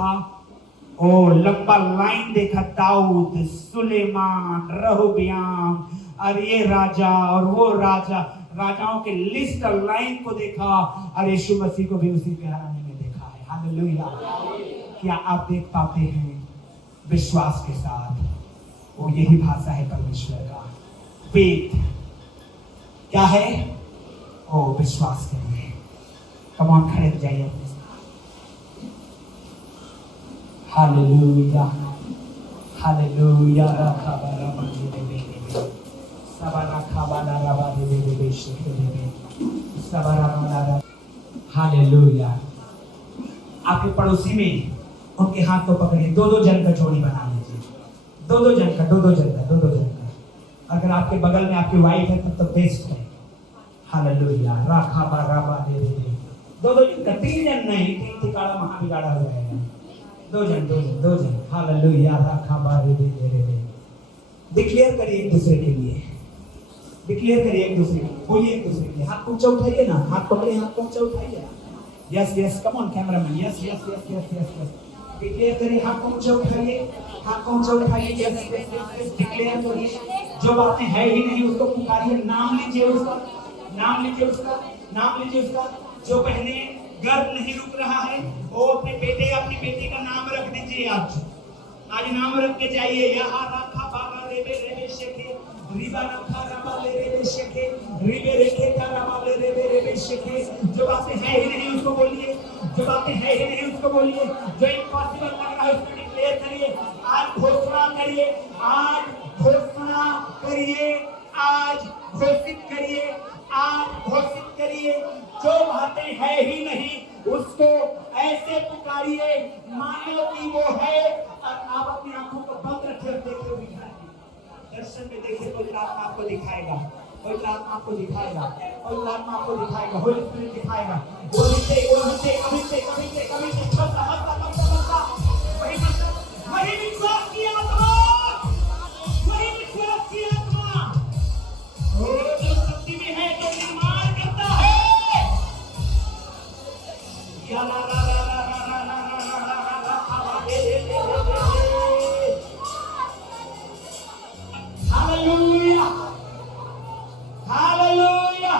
ओ लंबा लाइन देखा, दाऊद, सुलेमान, रहब्याम, और ये राजा और वो राजा, राजाओं के लिस्ट और लाइन को देखा, और यीशु मसीह को भी उसी घराने में देखा है। हालेलुया। क्या आप देख पाते हैं विश्वास के साथ? वो यही भाषा है परमेश्वर का। फेथ क्या है? ओ विश्वास करिए। कम ऑन, खड़े हो जाइए। Hallelujah, hallelujah. रखा बारा बांधे दे, सबरा खाबाला रबा दे शेखे दे, सबरा बाला। हालेलुया। आपके पड़ोसी में उनके हाथ को पकड़िए, दो जन का जोड़ी बना लीजिए। दो जन का। अगर आपके बगल में आपकी वाइफ है तब तो बेस्ट है। हालेलुया। राखा बाराबा दे दो जन का, 3 जन नहीं, 3 ठिकाना महाबिगाड़ा हो जाएगा। दो जन। हालेलुया। राखा बारे दे। डिक्लेयर करिए एक दूसरे के लिए, डिक्लेयर करिए एक दूसरे के लिए, बोलिए एक दूसरे के लिए। हाथ ऊंचा उठाइए ना, हाथ पकड़िए, हाथ ऊंचा उठाइए। Yes, come on cameraman. Yes. Declare करिए, हाथ ऊंचा उठाइए, यस। डिक्लेयर करिए। जो बातें है ही नहीं उसको पुकारिए, नाम लीजिए उसका। जो पहले गर्भ नहीं रुक रहा है, वो अपने बेटे अपनी बेटी का नाम रख दीजिए। आज नाम रख के जाइए। यहाँ रखा बाबा रेबे शेखे, रिबा रखा रबा रेबे शेखे, रिबे रेखे का रबा रेबे शेखे। जो बातें है ही नहीं उसको बोलिए, जो इम्पॉसिबल लग रहा है उसको डिक्लेयर करिए। आज घोषणा करिए, जो बातें है ही नहीं उसको ऐसे पुकारिए मानो कि वो है। और आप अपनी आंखों को बंद रखे, देखे, दर्शन में देखे, तो आपको दिखाएगा। पवित्र आत्मा आपको दिखाएगा, पवित्र आत्मा आपको दिखाएगा, होली स्पिरिट दिखाएगा। अभिषेक अभिषेक अभिषेक अभिषेक अभिषेक वही विश्वास की आत्मा, वही विश्वास की आत्मा जो शक्ति में है, जो निर्माण करता है। Hallelujah hallelujah.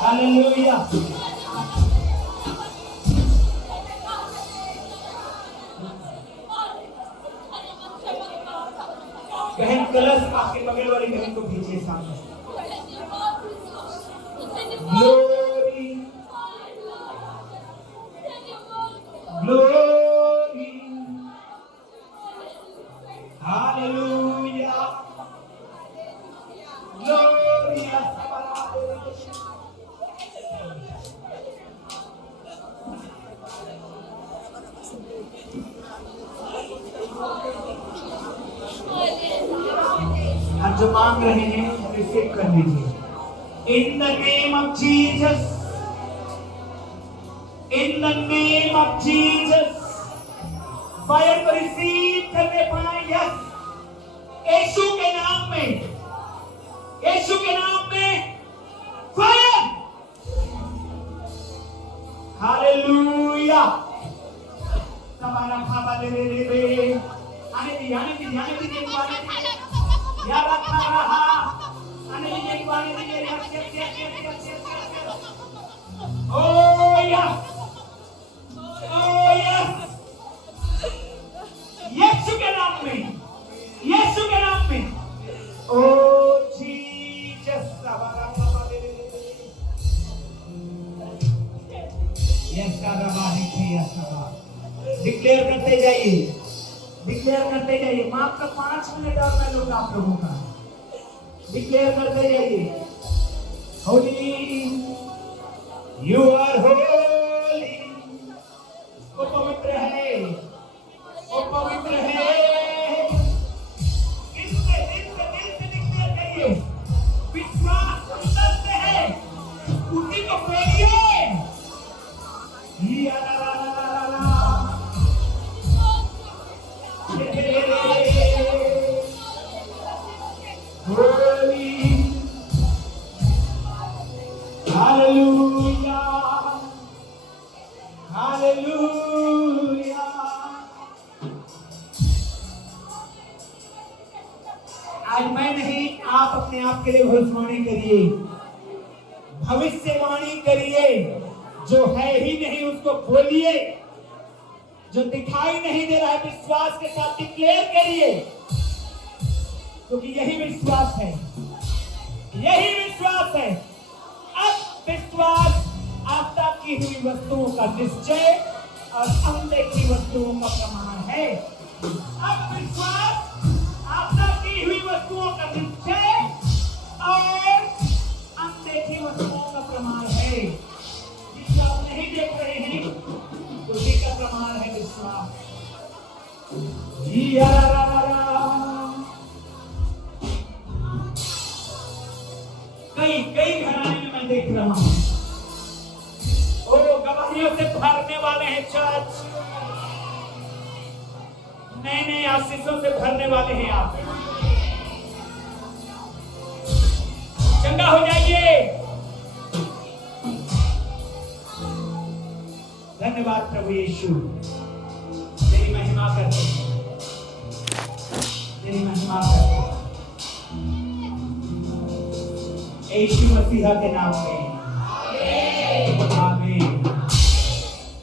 हालेलुया। बहन कलश आपके बगल वाली बहन को भेजिए सामने। Glory glory hallelujah Gloria. आप जो मांग रहे हैं रिसीव कर लीजिए। In the name of Jesus, in the name of Jesus, fire को रिसीव करने पाए। यस, यीशु के नाम में, यीशु के नाम में फायर। हालेलुया। हमारा भावा ले आने दी या रखा रहा आने दी एक बार ओह यस यीशु के नाम में, यीशु के नाम में। ओह जीसस डिक्लेयर करते जाइए, डिक्लेयर करते जाइए। मात्र 5 मिनट और मैं लूंगा आप लोगों का। डिक्लेयर करते जाइए। Holy you are holy. वो पवित्र है, वो पवित्र है। दिल से डिक्लेयर करिए। विश्वास अंदर से है, उसी को बोलिए। Hallelujah hallelujah. आज मैं नहीं, आप अपने आप के लिए भविष्यवाणी करिए, भविष्यवाणी करिए। जो है ही नहीं उसको बोलिए, जो दिखाई नहीं दे रहा है विश्वास के साथ डिक्लेयर करिए, क्योंकि यही विश्वास है, यही विश्वास है। अब विश्वास आस्था की हुई वस्तुओं का निश्चय और अनदेखी वस्तुओं का प्रमाण है। अब विश्वास आस्था की हुई वस्तुओं का निश्चय और अनदेखी वस्तुओं का प्रमाण है। जिसे आप नहीं देख रहे हैं उसी का प्रमाण है विश्वास। कई घराने में मैं देख रहा हूं आशीषों से भरने वाले हैं चर्च, नए नए आशीषों से भरने वाले हैं आप। चंगा हो जाइए। धन्यवाद प्रभु यीशु, तेरी महिमा करते हैं, तेरी महिमा करते हैं यीशु मसीहा के नाम में।